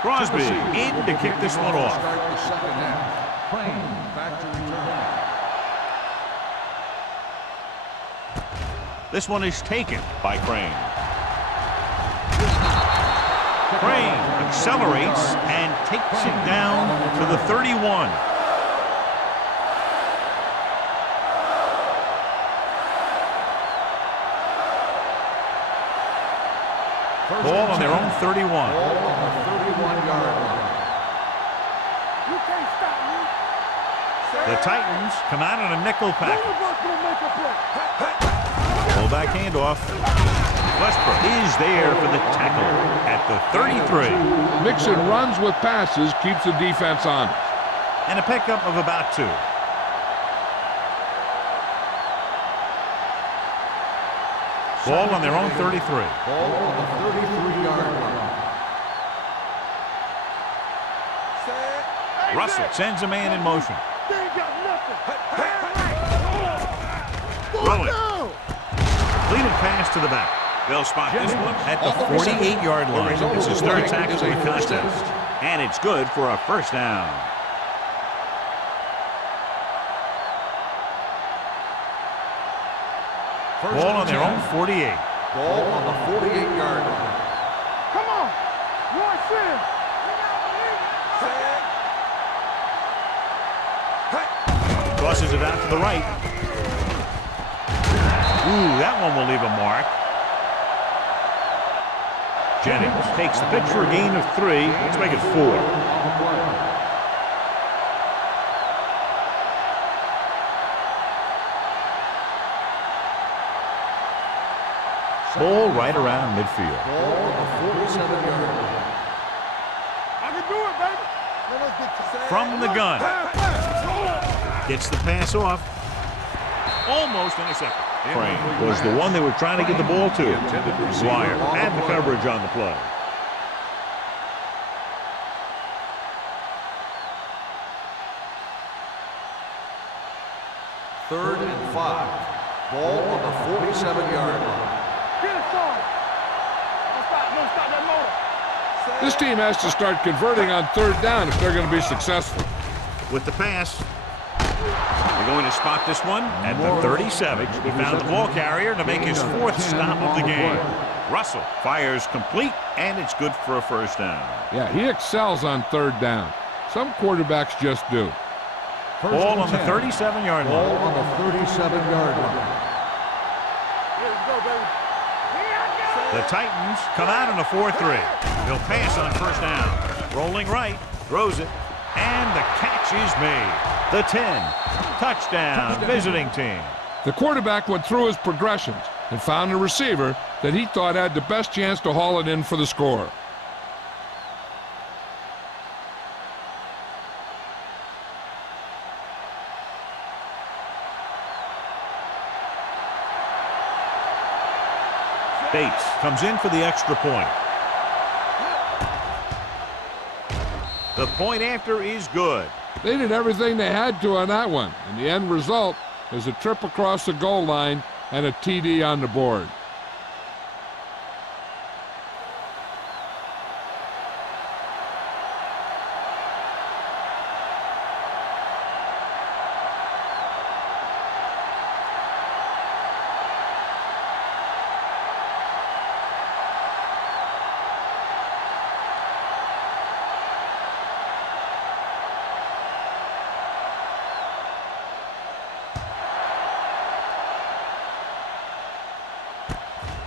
Crosby in to kick this one off. Start the second half. Crane back to return. This one is taken by Crane. Crane accelerates and takes it down to the 31. Ball on their own 31. Ball on the 31-yard line. You can't stop me. The Titans come out on a nickel None package. of us gonna make a play. Fullback handoff. Westbrook is there for the tackle at the 33. Mixing runs with passes keeps the defense honest. And a pickup of about 2. Ball on their own 33. Ball on the 33-yard line. Russell sends a man in motion. They ain't got nothing. Rolling. Completed pass to the back. They'll spot this one at the 48-yard line. It's his third tackle of the contest. And it's good for a first down. Ball on their own 48. Ball on the 48-yard line. Come on. Watch this. Crosses it out to the right. Ooh, that one will leave a mark. Jennings takes the pitch for a gain of 3. Let's make it 4. Ball right around midfield. Ball on the 47-yard line. I can do it, baby. Now let's get to From the gun. Gets the pass off. Almost intercepted. Crane was the one they were trying to get the ball to. Dwyer had the coverage on the play. Third and 5. Ball on the 47-yard line. Get it, son. Don't stop that motor. This team has to start converting on third down if they're going to be successful. With the pass, they're going to spot this one at the 37. He found the ball carrier to make his 4th stop of the game. Russell fires complete, and it's good for a first down. Yeah, he excels on third down. Some quarterbacks just do. Ball on the 37-yard line. Ball on the 37-yard line. Let's go, baby. The Titans come out in a 4-3. They'll pass on first down. Rolling right, throws it, and the catch is made. The 10. Touchdown, visiting team. The quarterback went through his progressions and found a receiver that he thought had the best chance to haul it in for the score. Bates comes in for the extra point. The point after is good. They did everything they had to on that one, and the end result is a trip across the goal line and a TD on the board.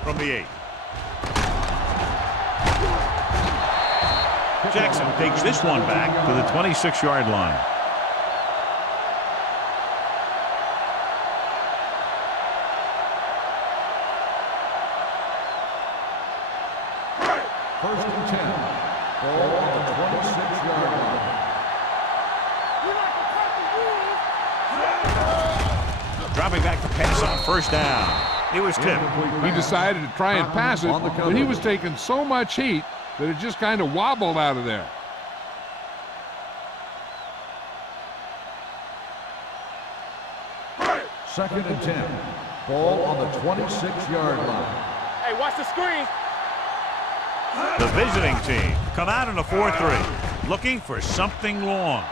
From the 8. Jackson takes this one back to the 26-yard line. First and 10. Ball on the 26-yard line. Dropping back to pass on first down. It was tipped. He decided to try and pass it, but he was taking so much heat that it just kind of wobbled out of there. Second and 10. Ball on the 26-yard line. Hey, watch the screen. The visiting team come out in a 4-3, looking for something long.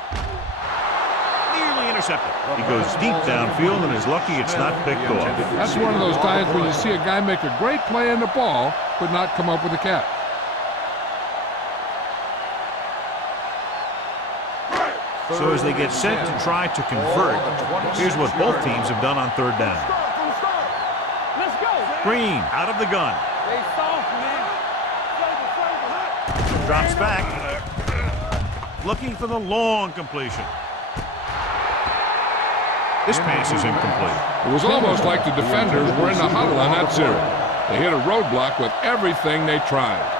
Nearly intercepted. He goes deep downfield and is lucky it's not picked off. That's one of those times when you see a guy make a great play on the ball, but not come up with a catch. So as they get set to try to convert, here's what both teams have done on third down. Let's go. Green out of the gun. They soft, man. Drops back. Looking for the long completion. This pass is incomplete. It was almost like the defenders were in the huddle on that series. They hit a roadblock with everything they tried.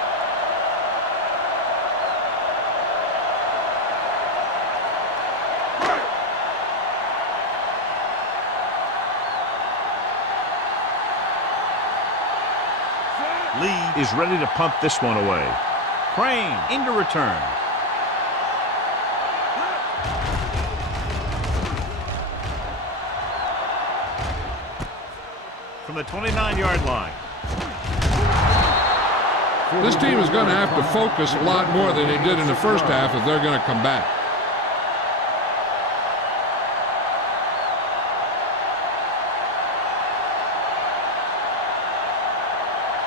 Lee is ready to punt this one away. Crane into return. From the 29-yard line. This team is going to have to focus a lot more than they did in the first half if they're going to come back.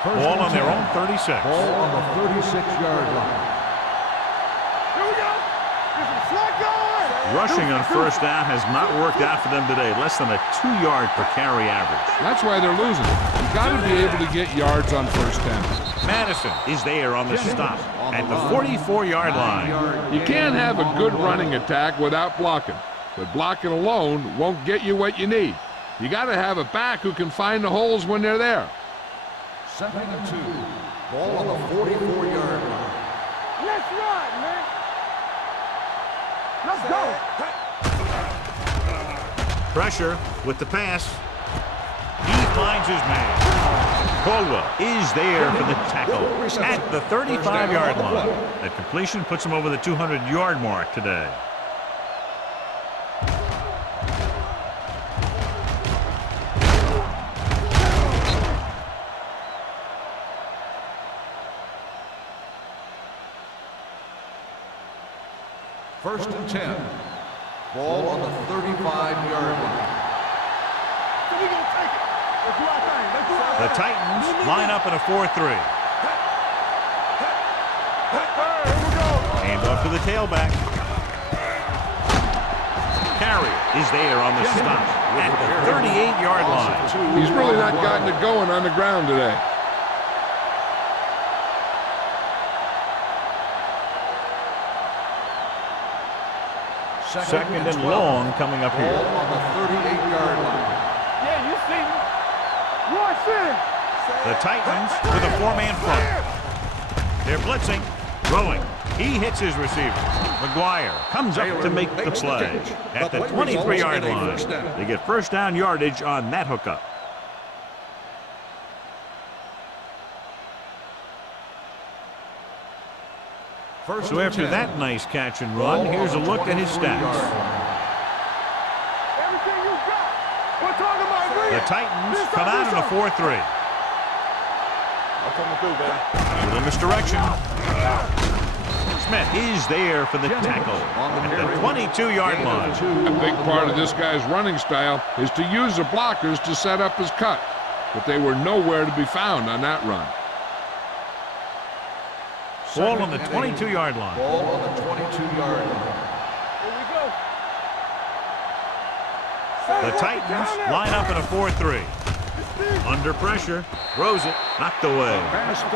Ball on their own 36. Ball on the 36-yard line. Here we go. This is slot guard. Rushing on first down has not worked out for them today. Less than a 2-yard per carry average. That's why they're losing. You got to be able to get yards on first down. Madison is there on the stop at the 44-yard line. You can't have a good running attack without blocking, but blocking alone won't get you what you need. You got to have a back who can find the holes when they're there. Second and 2. Ball on the 44-yard line. Let's run, man. Let's go. Pressure with the pass. He finds his man. Caldwell is there for the tackle at the 35-yard line. That completion puts him over the 200-yard mark today. First and 10. Ball on the 35-yard line. We gonna take it. Let's do our thing. Let's do our The thing. Titans line up in a 4-3. Here we go. Hand off to the tailback. Carrier is there on the stop at the 38-yard line. He's really not gotten it going on the ground today. Second and long coming up Ball here. on the 38-yard line. Yeah, you see me. Rush in. The Titans with a 4-man front. They're blitzing, throwing. He hits his receiver. McGuire comes up to make the play at the 23-yard line. They get first down yardage on that hookup. So after that nice catch and run, here's a look at his stats. Everything you got. We're talking about The Titans come out in a 4-3. I'm coming through, baby. With a misdirection. Smith is there for the tackle at the 22-yard line. A big part of this guy's running style is to use the blockers to set up his cut, but they were nowhere to be found on that run. Ball on the 22-yard line. Ball on the 22-yard line. Here we go. The Titans line up in a 4-3. Under pressure, throws it, knocked away.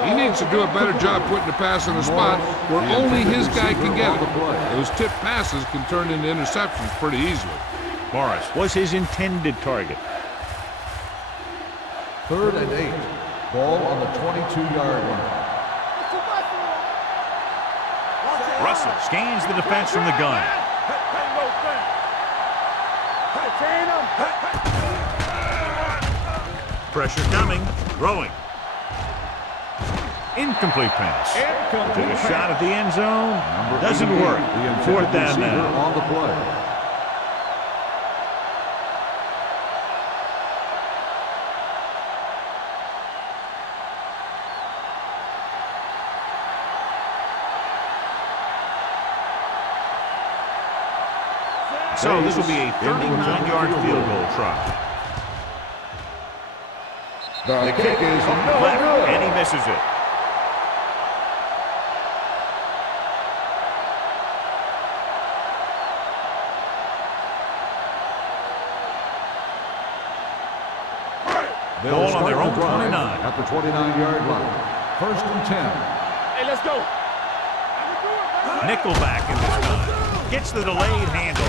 He needs to do a better job putting the pass in a spot where only his guy can get it. Those tip passes can turn into interceptions pretty easily. Morris was his intended target. Third and 8. Ball on the 22-yard line. Russell scans the defense from the gun. Pressure coming, throwing. Incomplete pass. Took a shot at the end zone. Doesn't work. Fourth down now. On the play. So this will be a 39-yard field goal try. The kick is Left, and he misses it. Goal on their own 29. At the 29-yard line. First and 10. Hey, let's go. Nickelback in this time. Gets the delayed handle.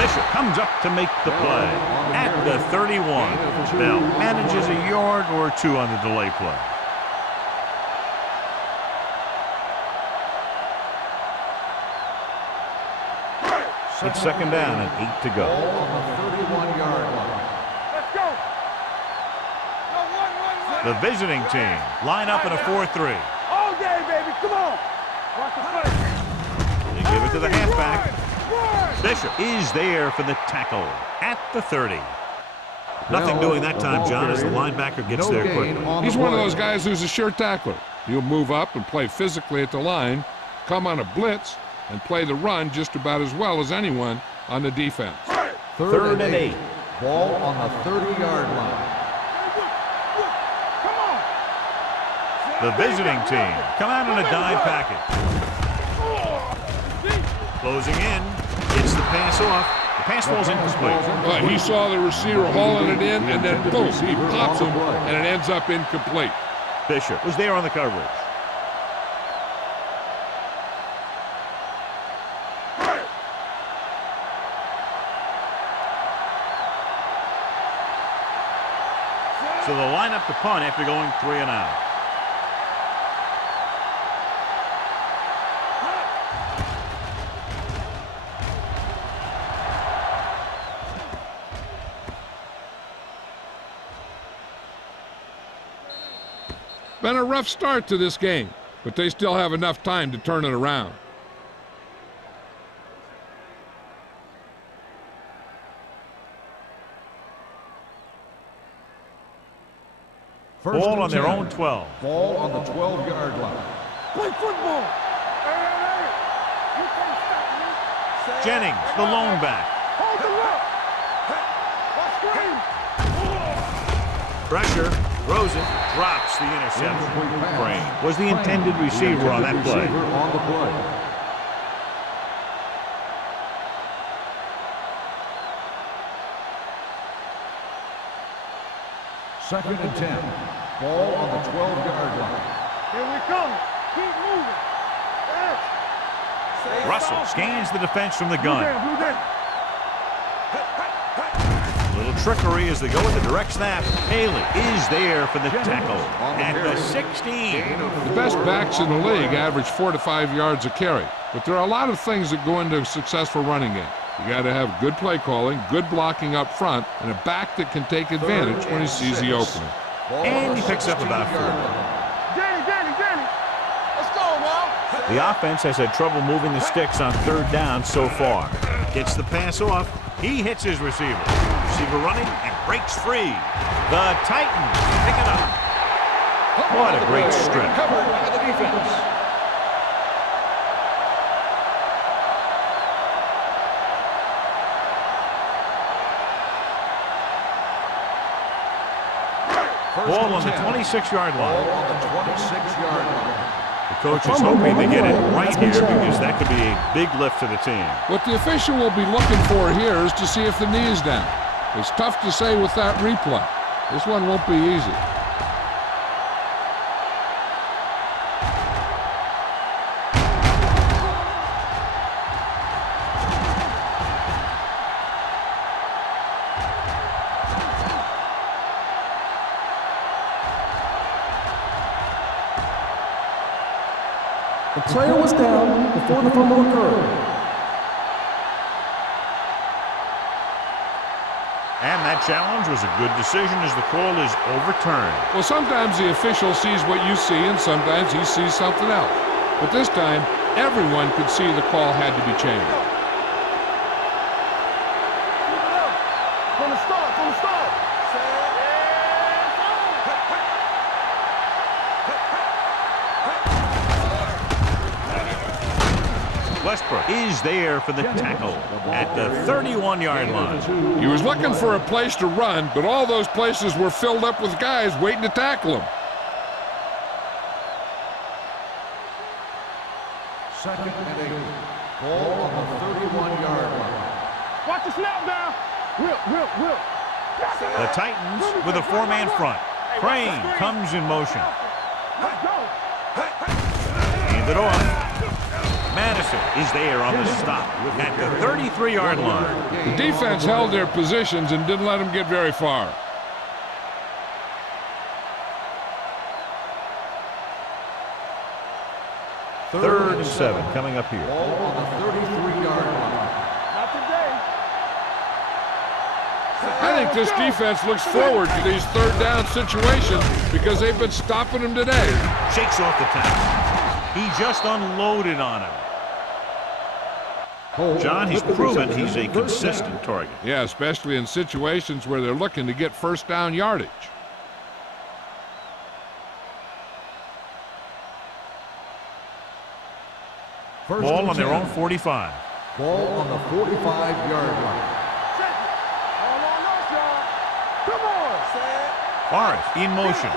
Bishop comes up to make the play at the 31. Bell manages a yard or two on the delay play. It's second down and 8 to go. Ball on the 31-yard line. Let's go. No, run. The visiting team line up in a 4-3. All day, baby. Come on. Watch the play. They give it to the halfback. Run. Bishop is there for the tackle at the 30. Nothing doing that time, John, as the linebacker gets there quickly. He's one of those guys who's a sure tackler. He'll move up and play physically at the line, come on a blitz, and play the run just about as well as anyone on the defense. Third and 8. Ball on the 30-yard line. Come on. The visiting team come out in a dime package. Closing in, gets the pass off. The pass falls incomplete. But he saw the receiver hauling it in, and then boom, he pops him, and it ends up incomplete. Bishop was there on the coverage. So they'll line up to punt after going 3 and out. Been a rough start to this game, but they still have enough time to turn it around. Ball on their own 12. Ball on the 12-yard line. Play football. Hey. You can't stop me. Jennings, the lone back. Hold the look. Watch screen. Pressure, throws it, drops the interception. Crane was the intended receiver on that play. On the play. Second and 10. Ball on the 12-yard line. Here we come. Keep moving. Russell scans the defense from the gun. Blue down. Little trickery as they go with the direct snap. Haley is there for the tackle at the 16. The best backs in the league average 4 to 5 yards a carry, but there are a lot of things that go into a successful running game. You got to have good play calling, good blocking up front, and a back that can take advantage when he sees the opening. And he picks up about 4. Danny. Let's go, Will. The offense has had trouble moving the sticks on third down so far. Gets the pass off. He hits his receiver. Receiver running and breaks free. The Titans pick it up. What a great strip. Covered by the defense. Ball on the 26-yard line. Ball on the 26-yard line. The coach is hoping to get it right here because that could be a big lift to the team. What the official will be looking for here is to see if the knee is down. It's tough to say with that replay. This one won't be easy. The player was down before the fumble occurred. And that challenge was a good decision as the call is overturned. Well, sometimes the official sees what you see and sometimes he sees something else. But this time, everyone could see the call had to be changed. From the start. Westbrook is there for the tackle at the 31-yard line. He was looking for a place to run, but all those places were filled up with guys waiting to tackle him. Second and 8. Ball on the 31-yard line. Watch the snap down. Will. The Titans with a 4-man front. Crane comes in motion. Let's go. Hand it off. Madison is there on the stop at the 33-yard line. The defense held their positions and didn't let them get very far. Third and 7 coming up here. Ball on the 33-yard line. Not today. I think this defense looks forward to these third down situations because they've been stopping them today. Shakes off the tackle. He just unloaded on him. John, he's proven he's a consistent target. Yeah, especially in situations where they're looking to get first down yardage. Ball on their own 45. Ball on the 45-yard line. All on us, y'all. Come on. Forrest in motion.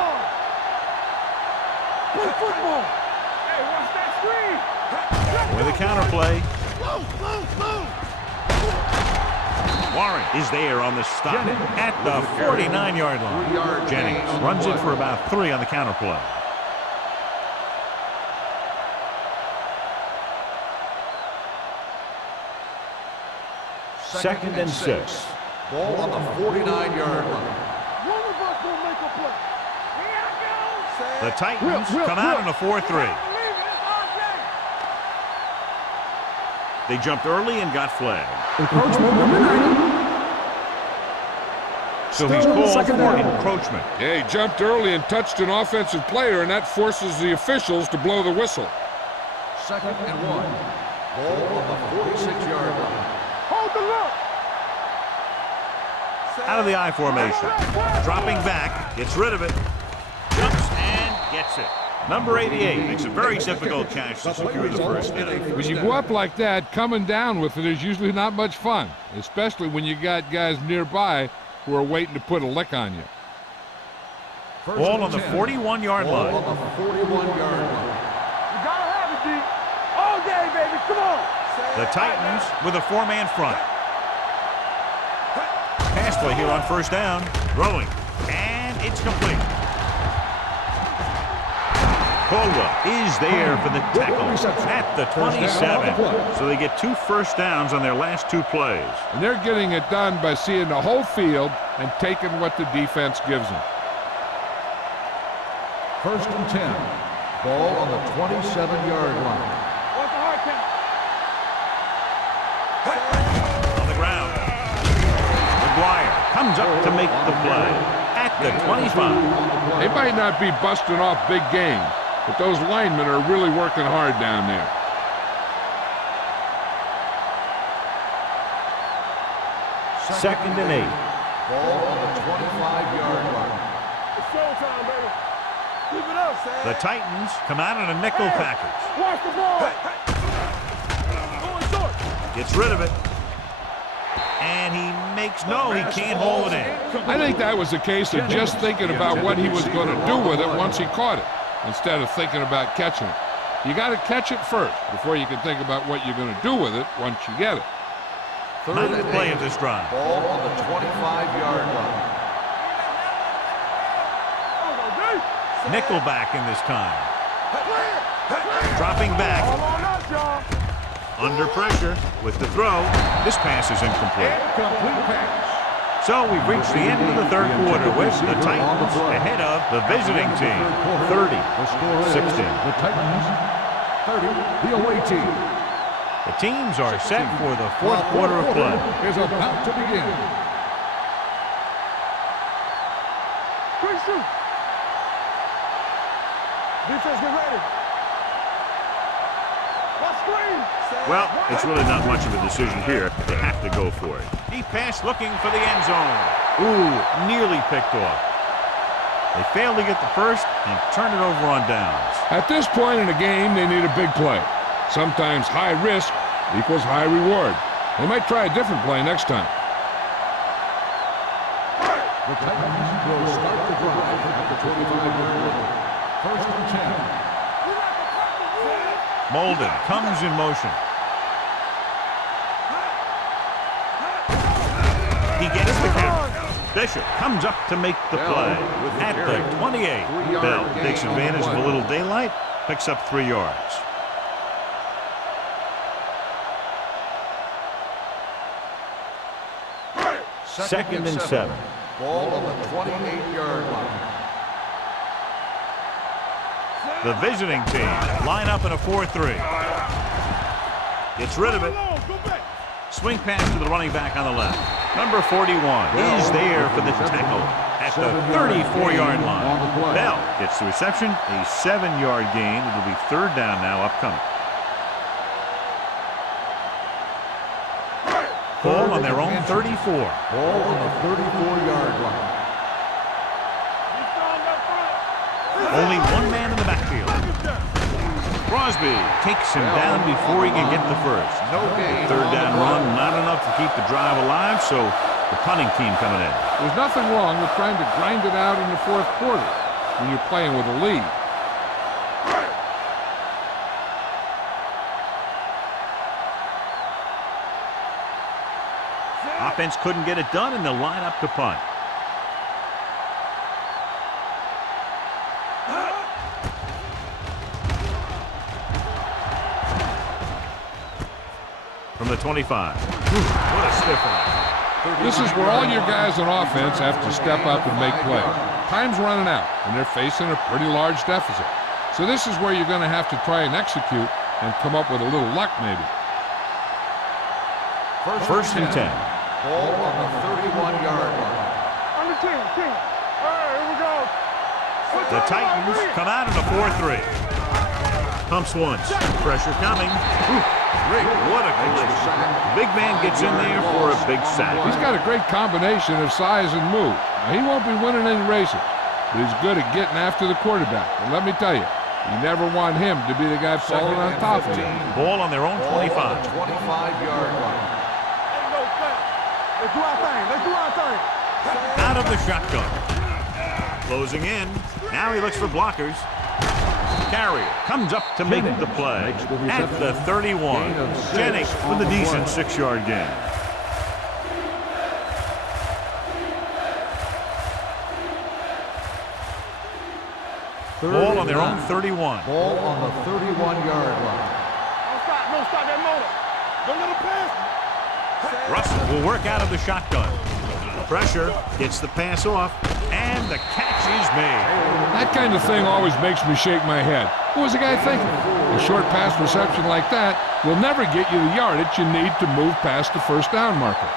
Play football. Hey, watch that screen. With a counterplay. Warren is there on the stop at the 49-yard line. Jennings runs it for about 3 on the counterplay. Second and 6. Ball on the 49-yard line. One of us will make a play. Here I go. The Titans come out in a 4-3. They jumped early and got flagged. Encroachment number 90. So he's Still called second for down. encroachment. Yeah, he jumped early and touched an offensive player, and that forces the officials to blow the whistle. 2nd and 1. Ball on the 46-yard line. Hold the look. Out of the I formation. Dropping back. Gets rid of it. Jumps and gets it. Number 88 makes a very difficult catch to secure the first down. When you go up like that, coming down with it is usually not much fun, especially when you got guys nearby who are waiting to put a lick on you. Ball on the 41-yard Ball line. on the 41-yard line. You gotta have it, D. All day, baby. Come on. The Titans with a four-man front. Pass play here on first down. Throwing. And it's complete. Caldwell is there for the tackle at the 27. So they get 2 first downs on their last 2 plays. And they're getting it done by seeing the whole field and taking what the defense gives them. 1st and 10. Ball on the 27-yard line. What's the hard count? On the ground. McGuire comes up to make the play at the 25. They might not be busting off big games, but those linemen are really working hard down there. Second and 8. Ball on the 25-yard line. It's showtime, baby. Keep it up, Sam. The Titans come out in a nickel package. Watch the ball. Going short. Gets rid of it. And he makes, no, he can't hold it in. I think that was a case of just thinking about what he was going to do with it once he caught it, instead of thinking about catching it. You got to catch it first before you can think about what you're going to do with it once you get it. 3rd Ninth and play 8. of this drive. Ball on the 25-yard line. Nickelback in this time. Dropping back. All on us, y'all. Under pressure with the throw. This pass is incomplete. Complete pass. So we've reached the end of the 3rd quarter with the Titans ahead of the visiting team. 30-16. The Titans 30, the away team. The teams are set for the 4th quarter of play. Is about to begin. Quick shoot. Defense, get ready. Let's screen. Well, it's really not much of a decision here. They have to go for it. Deep pass looking for the end zone. Ooh, nearly picked off. They failed to get the first and turn it over on downs. At this point in the game, they need a big play. Sometimes high risk equals high reward. They might try a different play next time. The Titans will start the drive at the 25-yard line. 1st and 10. Molden comes in motion. He gets the count. Bishop comes up to make the play at the 28. Bell takes advantage of a little daylight, picks up 3 yards. Second and 7. Ball on the 28-yard line. The visiting team line up in a 4-3. Gets rid of it. Swing pass to the running back on the left. Number 41 is there for the tackle at the 34-yard line. Bell gets the reception, a 7-yard gain. It'll be 3rd down now upcoming. Ball on their own 34. Ball on the 34-yard line. Only one man in the backfield. Crosby takes him down before he can get the first. No gain. 3rd down run, not enough to keep the drive alive, so the punting team coming in. There's nothing wrong with trying to grind it out in the 4th quarter when you're playing with a lead. Offense couldn't get it done, and they'll line up to punt. From the 25. What a stiff one. This is where all your guys on offense have to step up and make plays. Time's running out, and they're facing a pretty large deficit. So this is where you're going to have to try and execute and come up with a little luck maybe. First and 10. Ball on the 31-yard line. 10. All right, here we go. The Titans come out in a 4-3. Pumps once. Pressure coming. Rick, what a collision. Big man gets in there for a big sack. He's got a great combination of size and move. Now, he won't be winning any races, but he's good at getting after the quarterback. And let me tell you, you never want him to be the guy falling on top of you. Ball on their own 25. 25-yard line. Ain't no foul. Let's do our thing. Let's do our thing. Out of the shotgun. Closing in. Now he looks for blockers. Carrier comes up to make the play at the 31. Jennings with a decent 6-yard gain. Ball on their own 31. Ball on the 31-yard line. Don't stop that motor. Don't let him pass. Russell will work out of the shotgun. Pressure gets the pass off, and the catch is made. That kind of thing always makes me shake my head. What was the guy thinking? A short pass reception like that will never get you the yardage you need to move past the first down marker.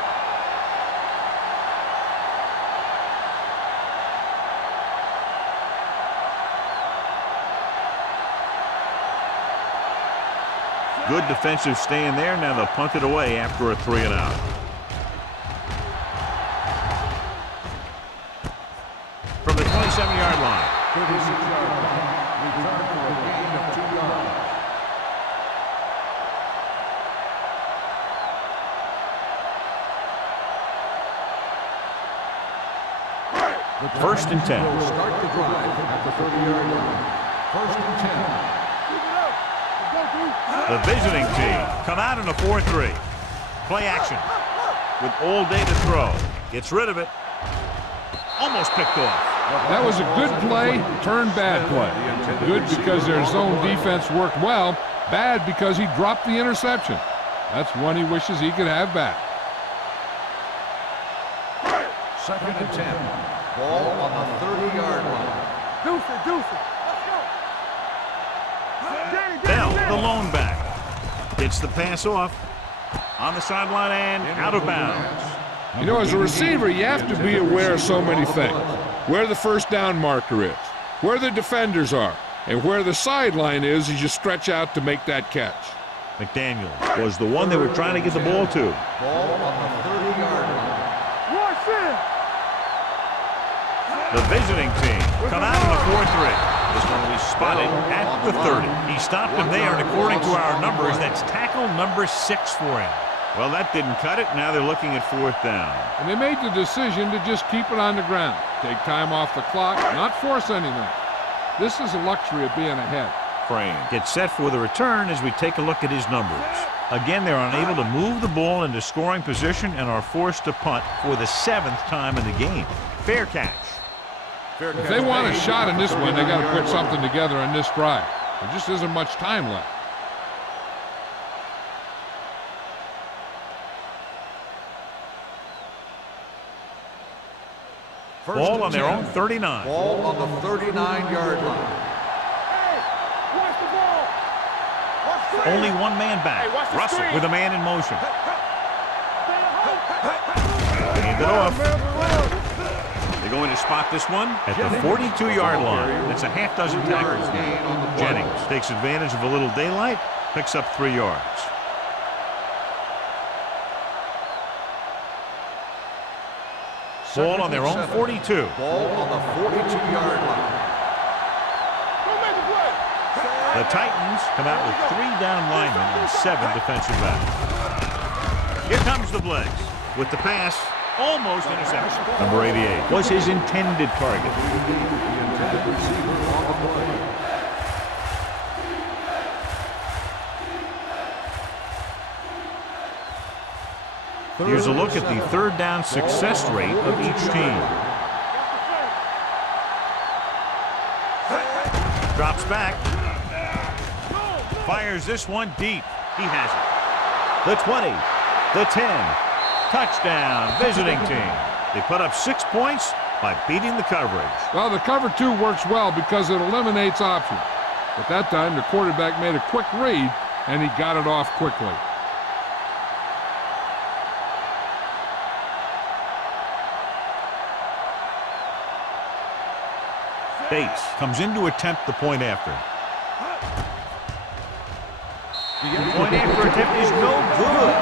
Good defensive stand there. Now they'll punt it away after a 3-and-out. From the 27-yard line. 36-yard line. Return for a gain of 2 yards. First and 10. Will start the drive at the 30-yard line. First and 10. The visiting team come out in a 4-3. Play action. With all day to throw. Gets rid of it. Almost picked off. That was a good play, turned bad play. Good because their zone defense worked well. Bad because he dropped the interception. That's one he wishes he could have back. Second and 10. Ball on the 30-yard line. Deuce it. Let's go. Bell, the lone back. Gets the pass off. On the sideline and out of bounds. You know, as a receiver, you have to be aware of so many things. Where the first down marker is, where the defenders are, and where the sideline is as you stretch out to make that catch. McDaniel was the one they were trying to get the ball to. Ball on the 30-yard line. Watch it. The visiting team come out in a 4-3. This one will be spotted at the 30. He stopped him there, and according to our numbers, that's tackle number 6 for him. Well, that didn't cut it. Now they're looking at 4th down. And they made the decision to just keep it on the ground. Take time off the clock, not force anything. This is a luxury of being ahead. Frame gets set for the return as we take a look at his numbers. Again, they're unable to move the ball into scoring position and are forced to punt for the 7th time in the game. Fair catch. If they want a shot in this one, they got to put something together on this drive. There just isn't much time left. Ball on their own 39. Ball on the 39-yard line. Hey, watch the ball. Watch the Only one man back. Hey, watch the Russell screen. with a man in motion. Hand it ball. off. They're going to spot this one at the 42-yard line. That's a half dozen tackles now. Jennings takes advantage of a little daylight, picks up 3 yards. Ball on their own 42. Ball on the 42-yard line. Don't make the play. The Titans come out with 3 down linemen and 7 defensive backs. Here comes the blitz with the pass. Almost interception. Number 88 was his intended target. The intended receiver on the play. Here's a look at the 3rd down success rate of each team. Drops back. Fires this one deep. He has it. The 20. The 10. Touchdown, visiting team. They put up 6 points by beating the coverage. Well, the cover 2 works well because it eliminates options. But that time, the quarterback made a quick read, and he got it off quickly. Bates comes in to attempt the point after. Point after attempt is no good.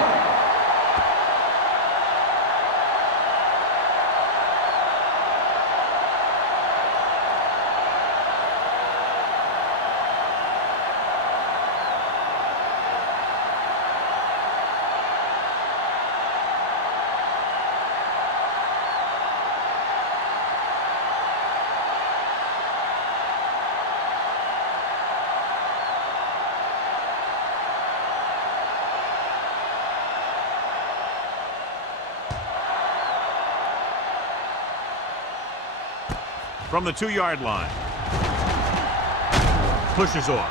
From the 2-yard line. Pushes off.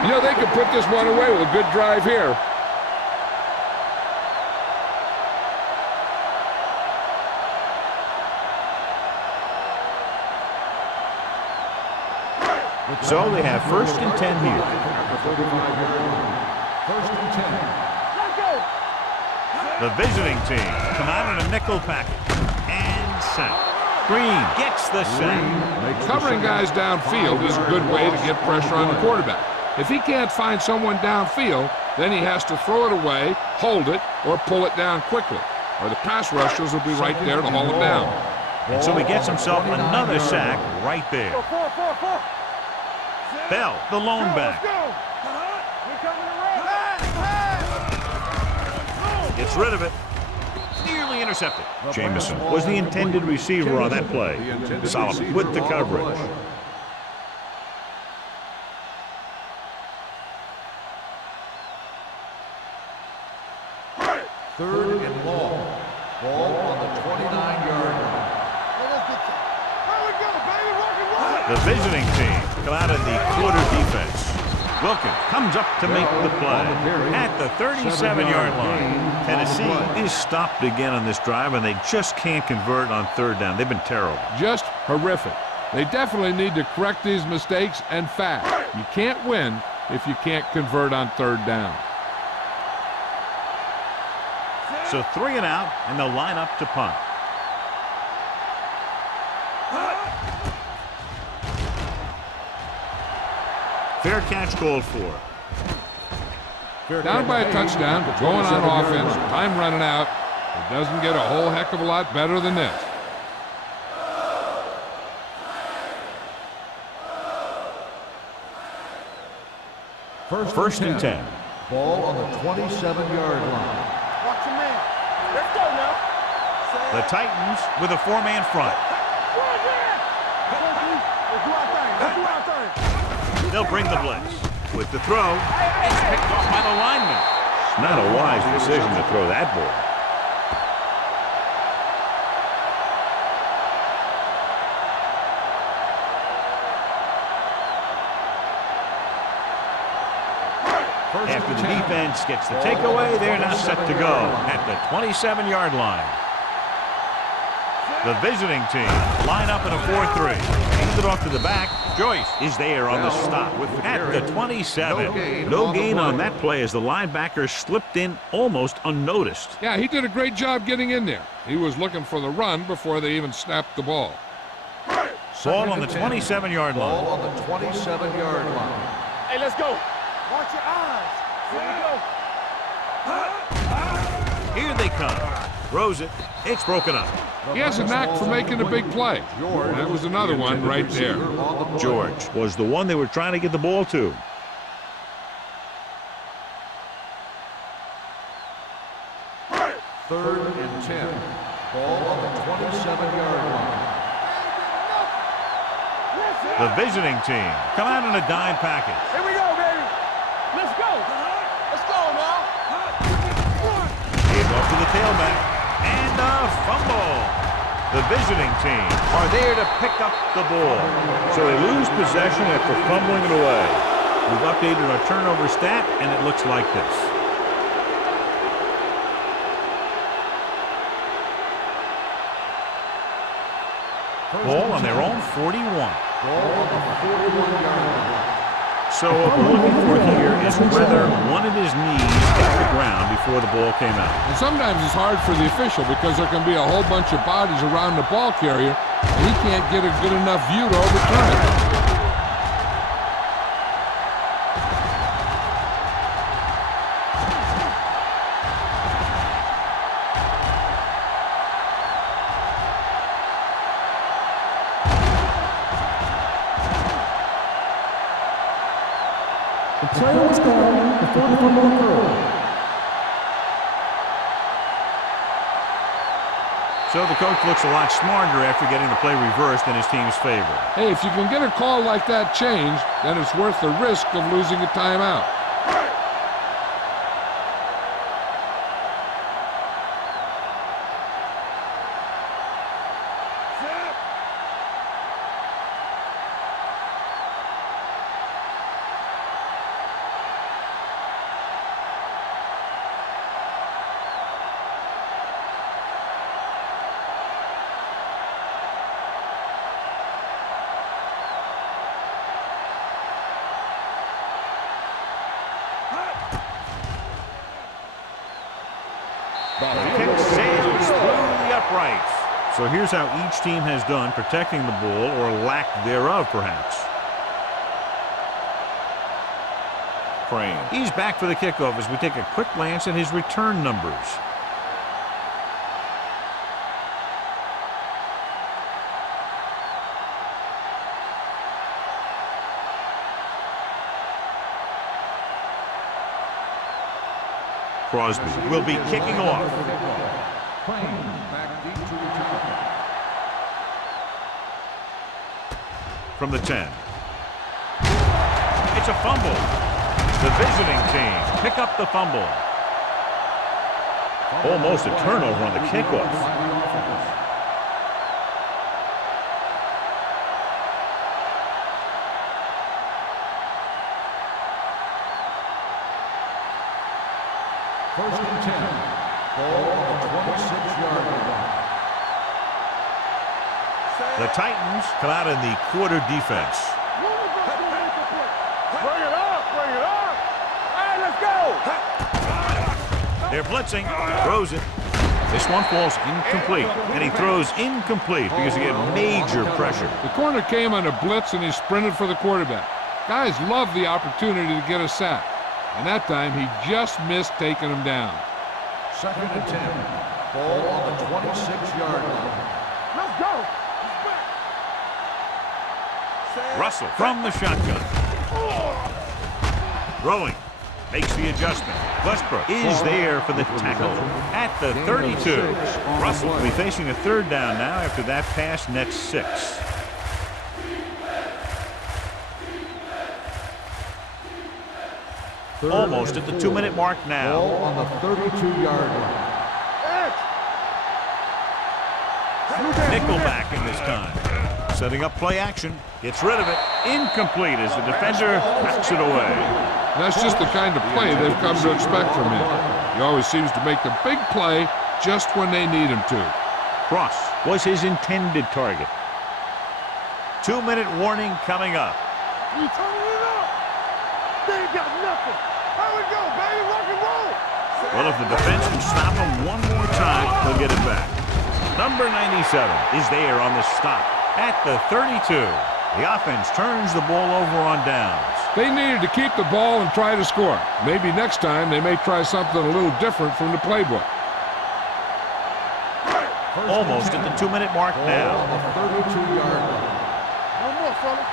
You know, they could put this one away with a good drive here. So they have 1st and 10 here. First and 10. The visiting team come out in a nickel package. And sack. Green gets the sack. Covering guys downfield is a good way to get pressure on the quarterback. If he can't find someone downfield, then he has to throw it away, hold it, or pull it down quickly. Or the pass rushers will be right there to haul him down. And so he gets himself another sack right there. Bell, the lone back. Gets rid of it. Nearly intercepted. Jamison was the intended receiver on that play. Solomon with the coverage. Third and long. Ball on the 29-yard line. The visiting team come out of the quarter defense. Wilkins comes up to make the play at the 37-yard line. Tennessee is stopped again on this drive, and they just can't convert on 3rd down. They've been terrible. Just horrific. They definitely need to correct these mistakes and fast. You can't win if you can't convert on 3rd down. So 3 and out, and they'll line up to punt. Fair catch called for. Down by a touchdown, going on offense, time running out. It doesn't get a whole heck of a lot better than this. First and 10. Ball on the 27-yard line. Watch your man. Let's go now. The Titans with a 4-man front. Let's do our thing. Let's do our thing. They'll bring the blitz. With the throw, it's picked off by the lineman. Not a wise decision to throw that ball. After the defense gets the takeaway, they're now set to go at the 27-yard line. The visiting team line up in a 4-3. Hands it off to the back. Joyce is there on the stop at the 27. No gain on that play as the linebacker slipped in almost unnoticed. Yeah, he did a great job getting in there. He was looking for the run before they even snapped the ball. Ball on the 27-yard line. Ball on the 27-yard line. Hey, let's go. Watch your eyes. Here we go. Here they come. Throws it. It's broken up. He has a knack for making a big play. That was another one right there. George was the one they were trying to get the ball to. Third and 10. Ball on the 27-yard line. The visiting team come out in a dime package. Here we go, baby. Let's go. Let's go now. Gave off to the tailback. And a fumble. The visiting team are there to pick up the ball. So they lose possession after fumbling it away. We've updated our turnover stat, and it looks like this. Ball on their own 41. Ball on the 41-yard line. So what we're looking for here is whether one of his knees hit the ground before the ball came out. And sometimes it's hard for the official because there can be a whole bunch of bodies around the ball carrier He can't get a good enough view to overturn it. The player was down before the fumble occurred. So the coach looks a lot smarter after getting the play reversed in his team's favor. Hey, if you can get a call like that changed, then it's worth the risk of losing a timeout. The kick sails through the uprights. So here's how each team has done protecting the ball, or lack thereof, perhaps. Crane. He's back for the kickoff as we take a quick glance at his return numbers. Crosby will be kicking off. From the 10. It's a fumble. The visiting team pick up the fumble. Almost a turnover on the kickoff. First and 10. Ball on the 26-yard line. The Titans come out in the quarter defense. Bring it up, bring it up. All right, let's go. They're blitzing. Throws it. This one falls incomplete. And he throws incomplete because he get major pressure. The corner came on a blitz and he sprinted for the quarterback. Guys love the opportunity to get a sack. And that time, he just missed taking him down. Second and 10. Ball on the 26-yard line. Let's go. Russell from the shotgun. Throwing. Makes the adjustment. Westbrook is there for the tackle at the 32. Russell will be facing a third down now after that pass nets 6. Almost at the 2-minute mark now. Ball on the 32-yard line. Nickelback in this time. Setting up play action. Gets rid of it. Incomplete as the defender knocks it away. That's just the kind of play they've come to expect from him. He always seems to make the big play just when they need him to. Cross was his intended target. 2-minute warning coming up. You turning it up. They ain't got nothing. How we go, baby? Rock and roll. Well, if the defense can stop him one more time, they'll get it back. Number 97 is there on the stop at the 32. The offense turns the ball over on downs. They needed to keep the ball and try to score. Maybe next time they may try something a little different from the playbook. Almost at the 2-minute mark now. On the 32-yard line. One more, fella.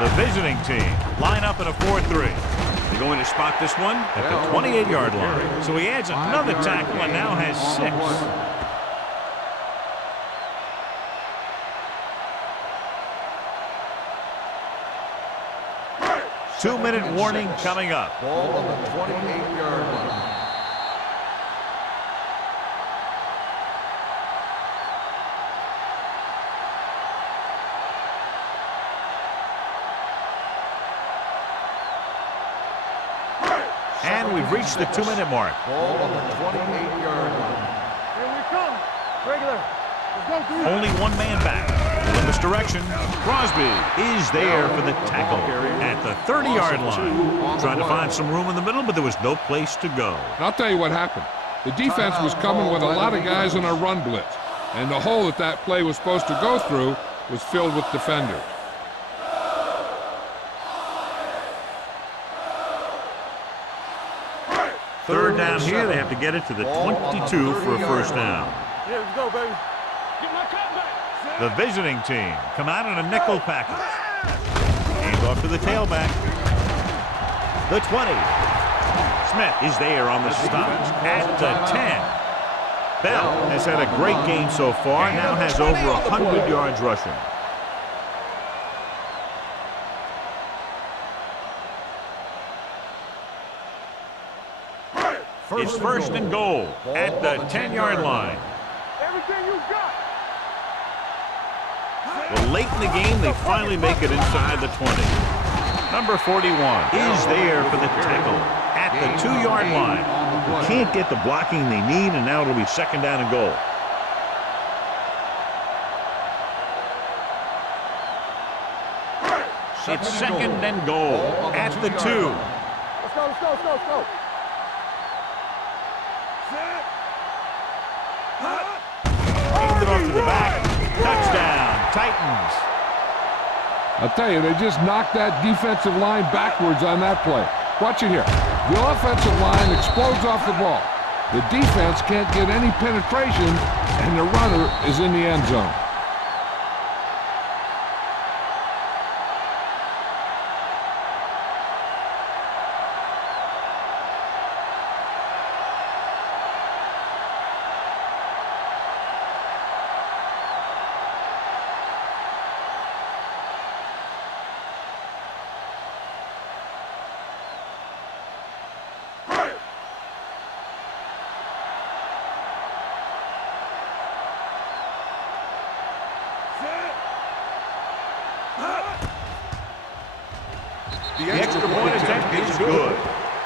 The visiting team line up in a 4-3. They're going to spot this one at the 28-yard line. So he adds another tackle and now has 6. 2-minute warning coming up. Ball on the 28-yard line. And we've reached the 2-minute mark. Ball on the 28-yard line. Here we come. Regular. Let's go, dude. Only one man back. In this direction, Crosby is there for the tackle at the 30-yard line. Trying to find some room in the middle, but there was no place to go. And I'll tell you what happened. The defense was coming with a lot of guys on a run blitz. and the hole that play was supposed to go through was filled with defenders. Third down here, they have to get it to the 22 for a first down. Yeah, let's go, baby. Get my cutback. The visiting team come out in a nickel package. Hand off to the tailback. The 20. Smith is there on the stop at the 10. Bell has had a great game so far, now has over 100 yards rushing. It's first and goal at the 10-yard line. Everything you got. Well, late in the game, they finally make it inside the 20. Number 41 is there for the tackle at the 2-yard line. They can't get the blocking they need, and now it'll be second down and goal. It's second and goal at the 2. Let's go, let's go, let's go, let's go. Hand it off to the back. Touchdown, Titans. I'll tell you, they just knocked that defensive line backwards on that play. Watch it here. The offensive line explodes off the ball. The defense can't get any penetration, and the runner is in the end zone. The extra point attempt is good.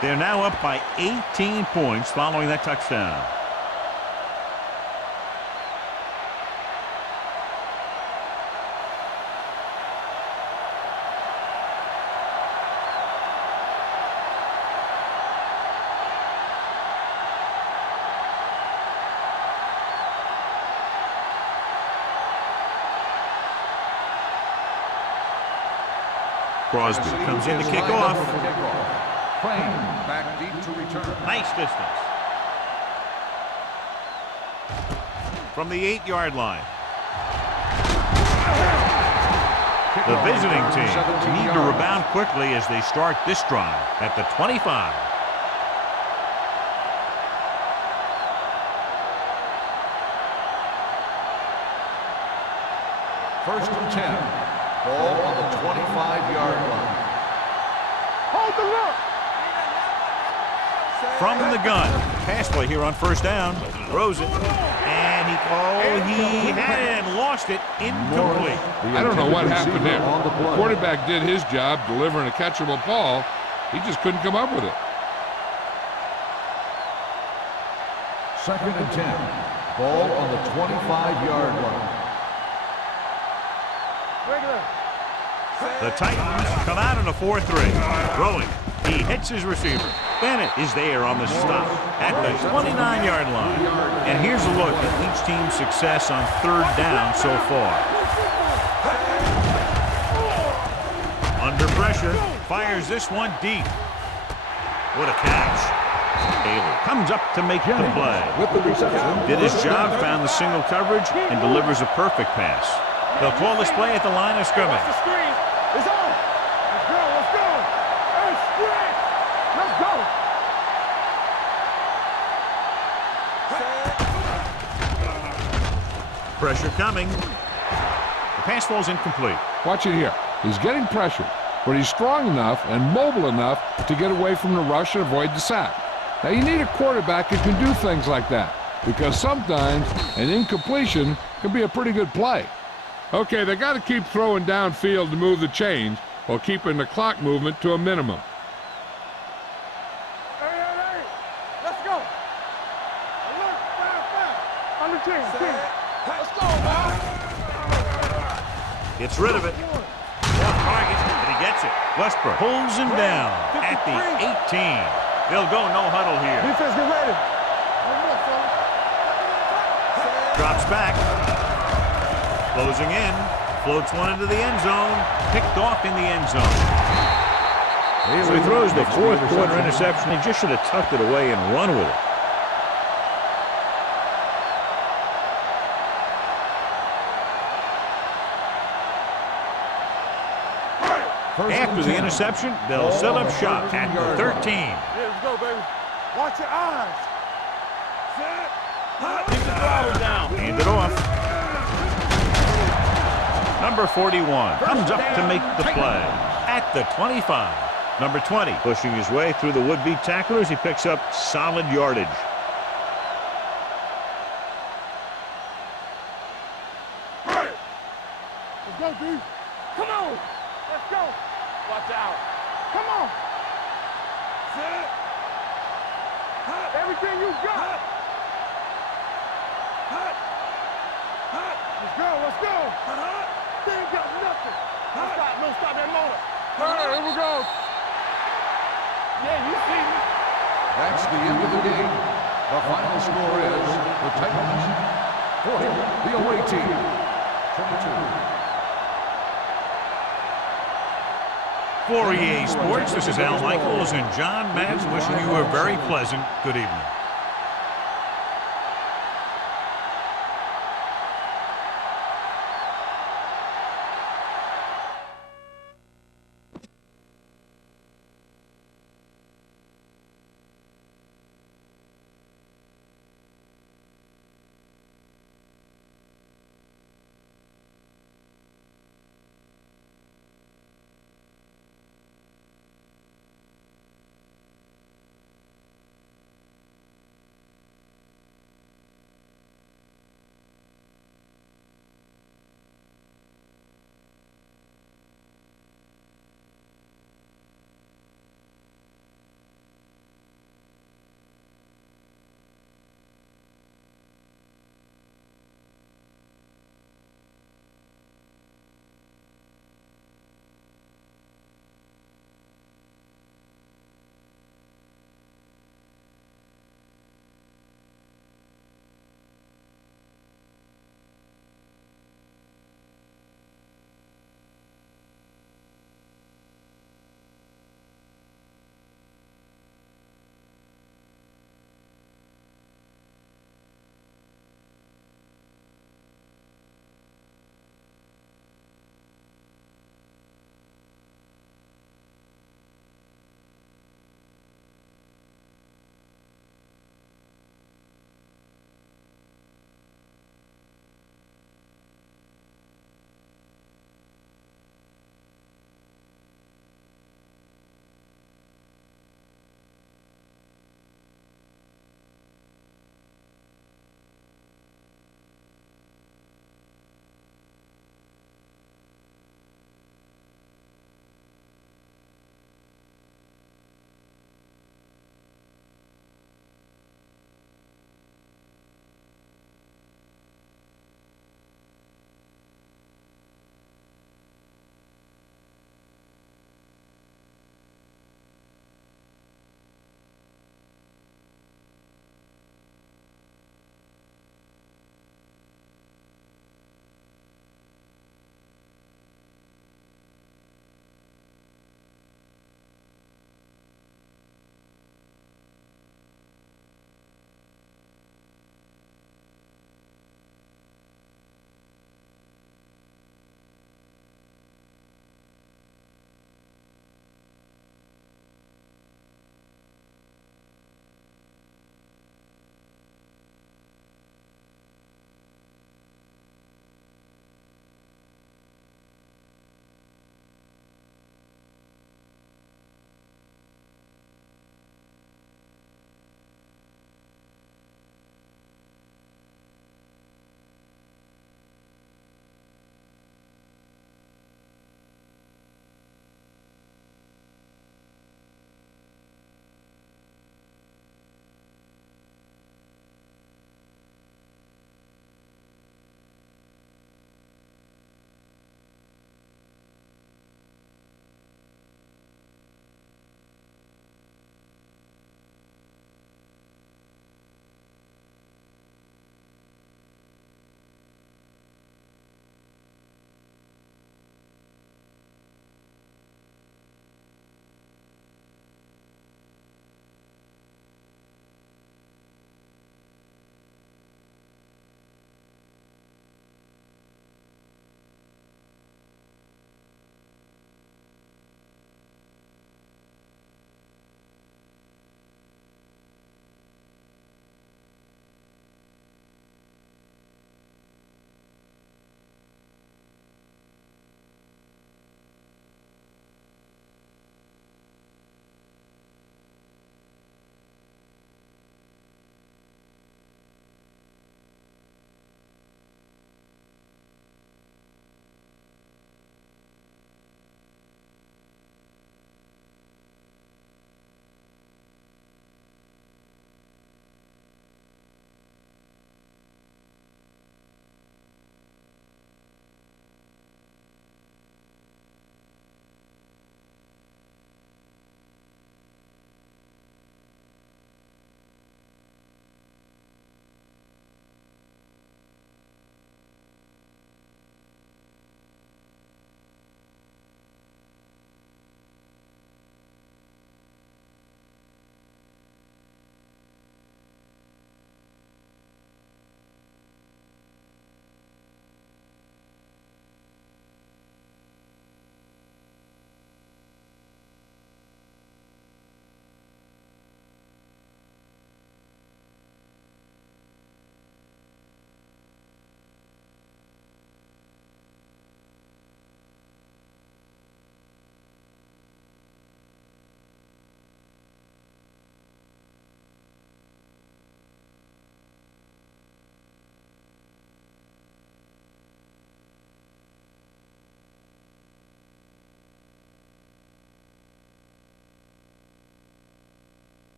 They're now up by 18 points following that touchdown. Crosby comes in to kick off. Back deep to return. Nice distance. From the 8-yard line. The visiting team need to rebound quickly as they start this drive at the 25. First and 10. Ball on the 25-yard line. Hold the look. From the gun. Pass play here on first down. Throws it. And he had it, lost it, incomplete. I don't know what happened there. The quarterback did his job delivering a catchable ball. He just couldn't come up with it. Second and 10. Ball on the 25-yard line. The Titans come out in a 4-3. Throwing. He hits his receiver. Bennett is there on the stop at the 29-yard line. And here's a look at each team's success on third down so far. Under pressure, fires this one deep. What a catch. Taylor comes up to make the play. With the reception. Did his job, found the single coverage, and delivers a perfect pass. They'll call this play at the line of scrimmage. The screen is on. Let's go, let's go. Hey, screen. Let's go. Pressure coming. The pass falls incomplete. Watch it here. He's getting pressured, but he's strong enough and mobile enough to get away from the rush and avoid the sack. Now, you need a quarterback who can do things like that, because sometimes an incompletion can be a pretty good play. Okay, they got to keep throwing downfield to move the chains while keeping the clock movement to a minimum. Hey. Let's go. Alert, fast. On the team. Let's go, man. Gets rid of it. Target, but he gets it. Westbrook pulls him down at the 18. They'll go no huddle here. Defense, get ready. Drops back. Closing in. Floats one into the end zone. Picked off in the end zone. So he throws the fourth quarter interception. He just should have tucked it away and run with it. After the interception, they'll set up shop at the 13. Yeah, let's go, baby. Watch your eyes. Set. Keep the throttle down. Hand it off. Number 41 comes up to make the play at the 25. Number 20 pushing his way through the would-be tacklers. He picks up solid yardage. Let's go, D. Come on. Let's go. Watch out. Come on. Set. Everything you got. Let's go. Let's go. They ain't got nothing. No stop that motor. All right, here we go. Yeah, you see me. That's the end of the game. The final score is the Titans 40, the away team 22. For EA Sports, this is Al Michaels and John Madden wishing you a very pleasant good evening.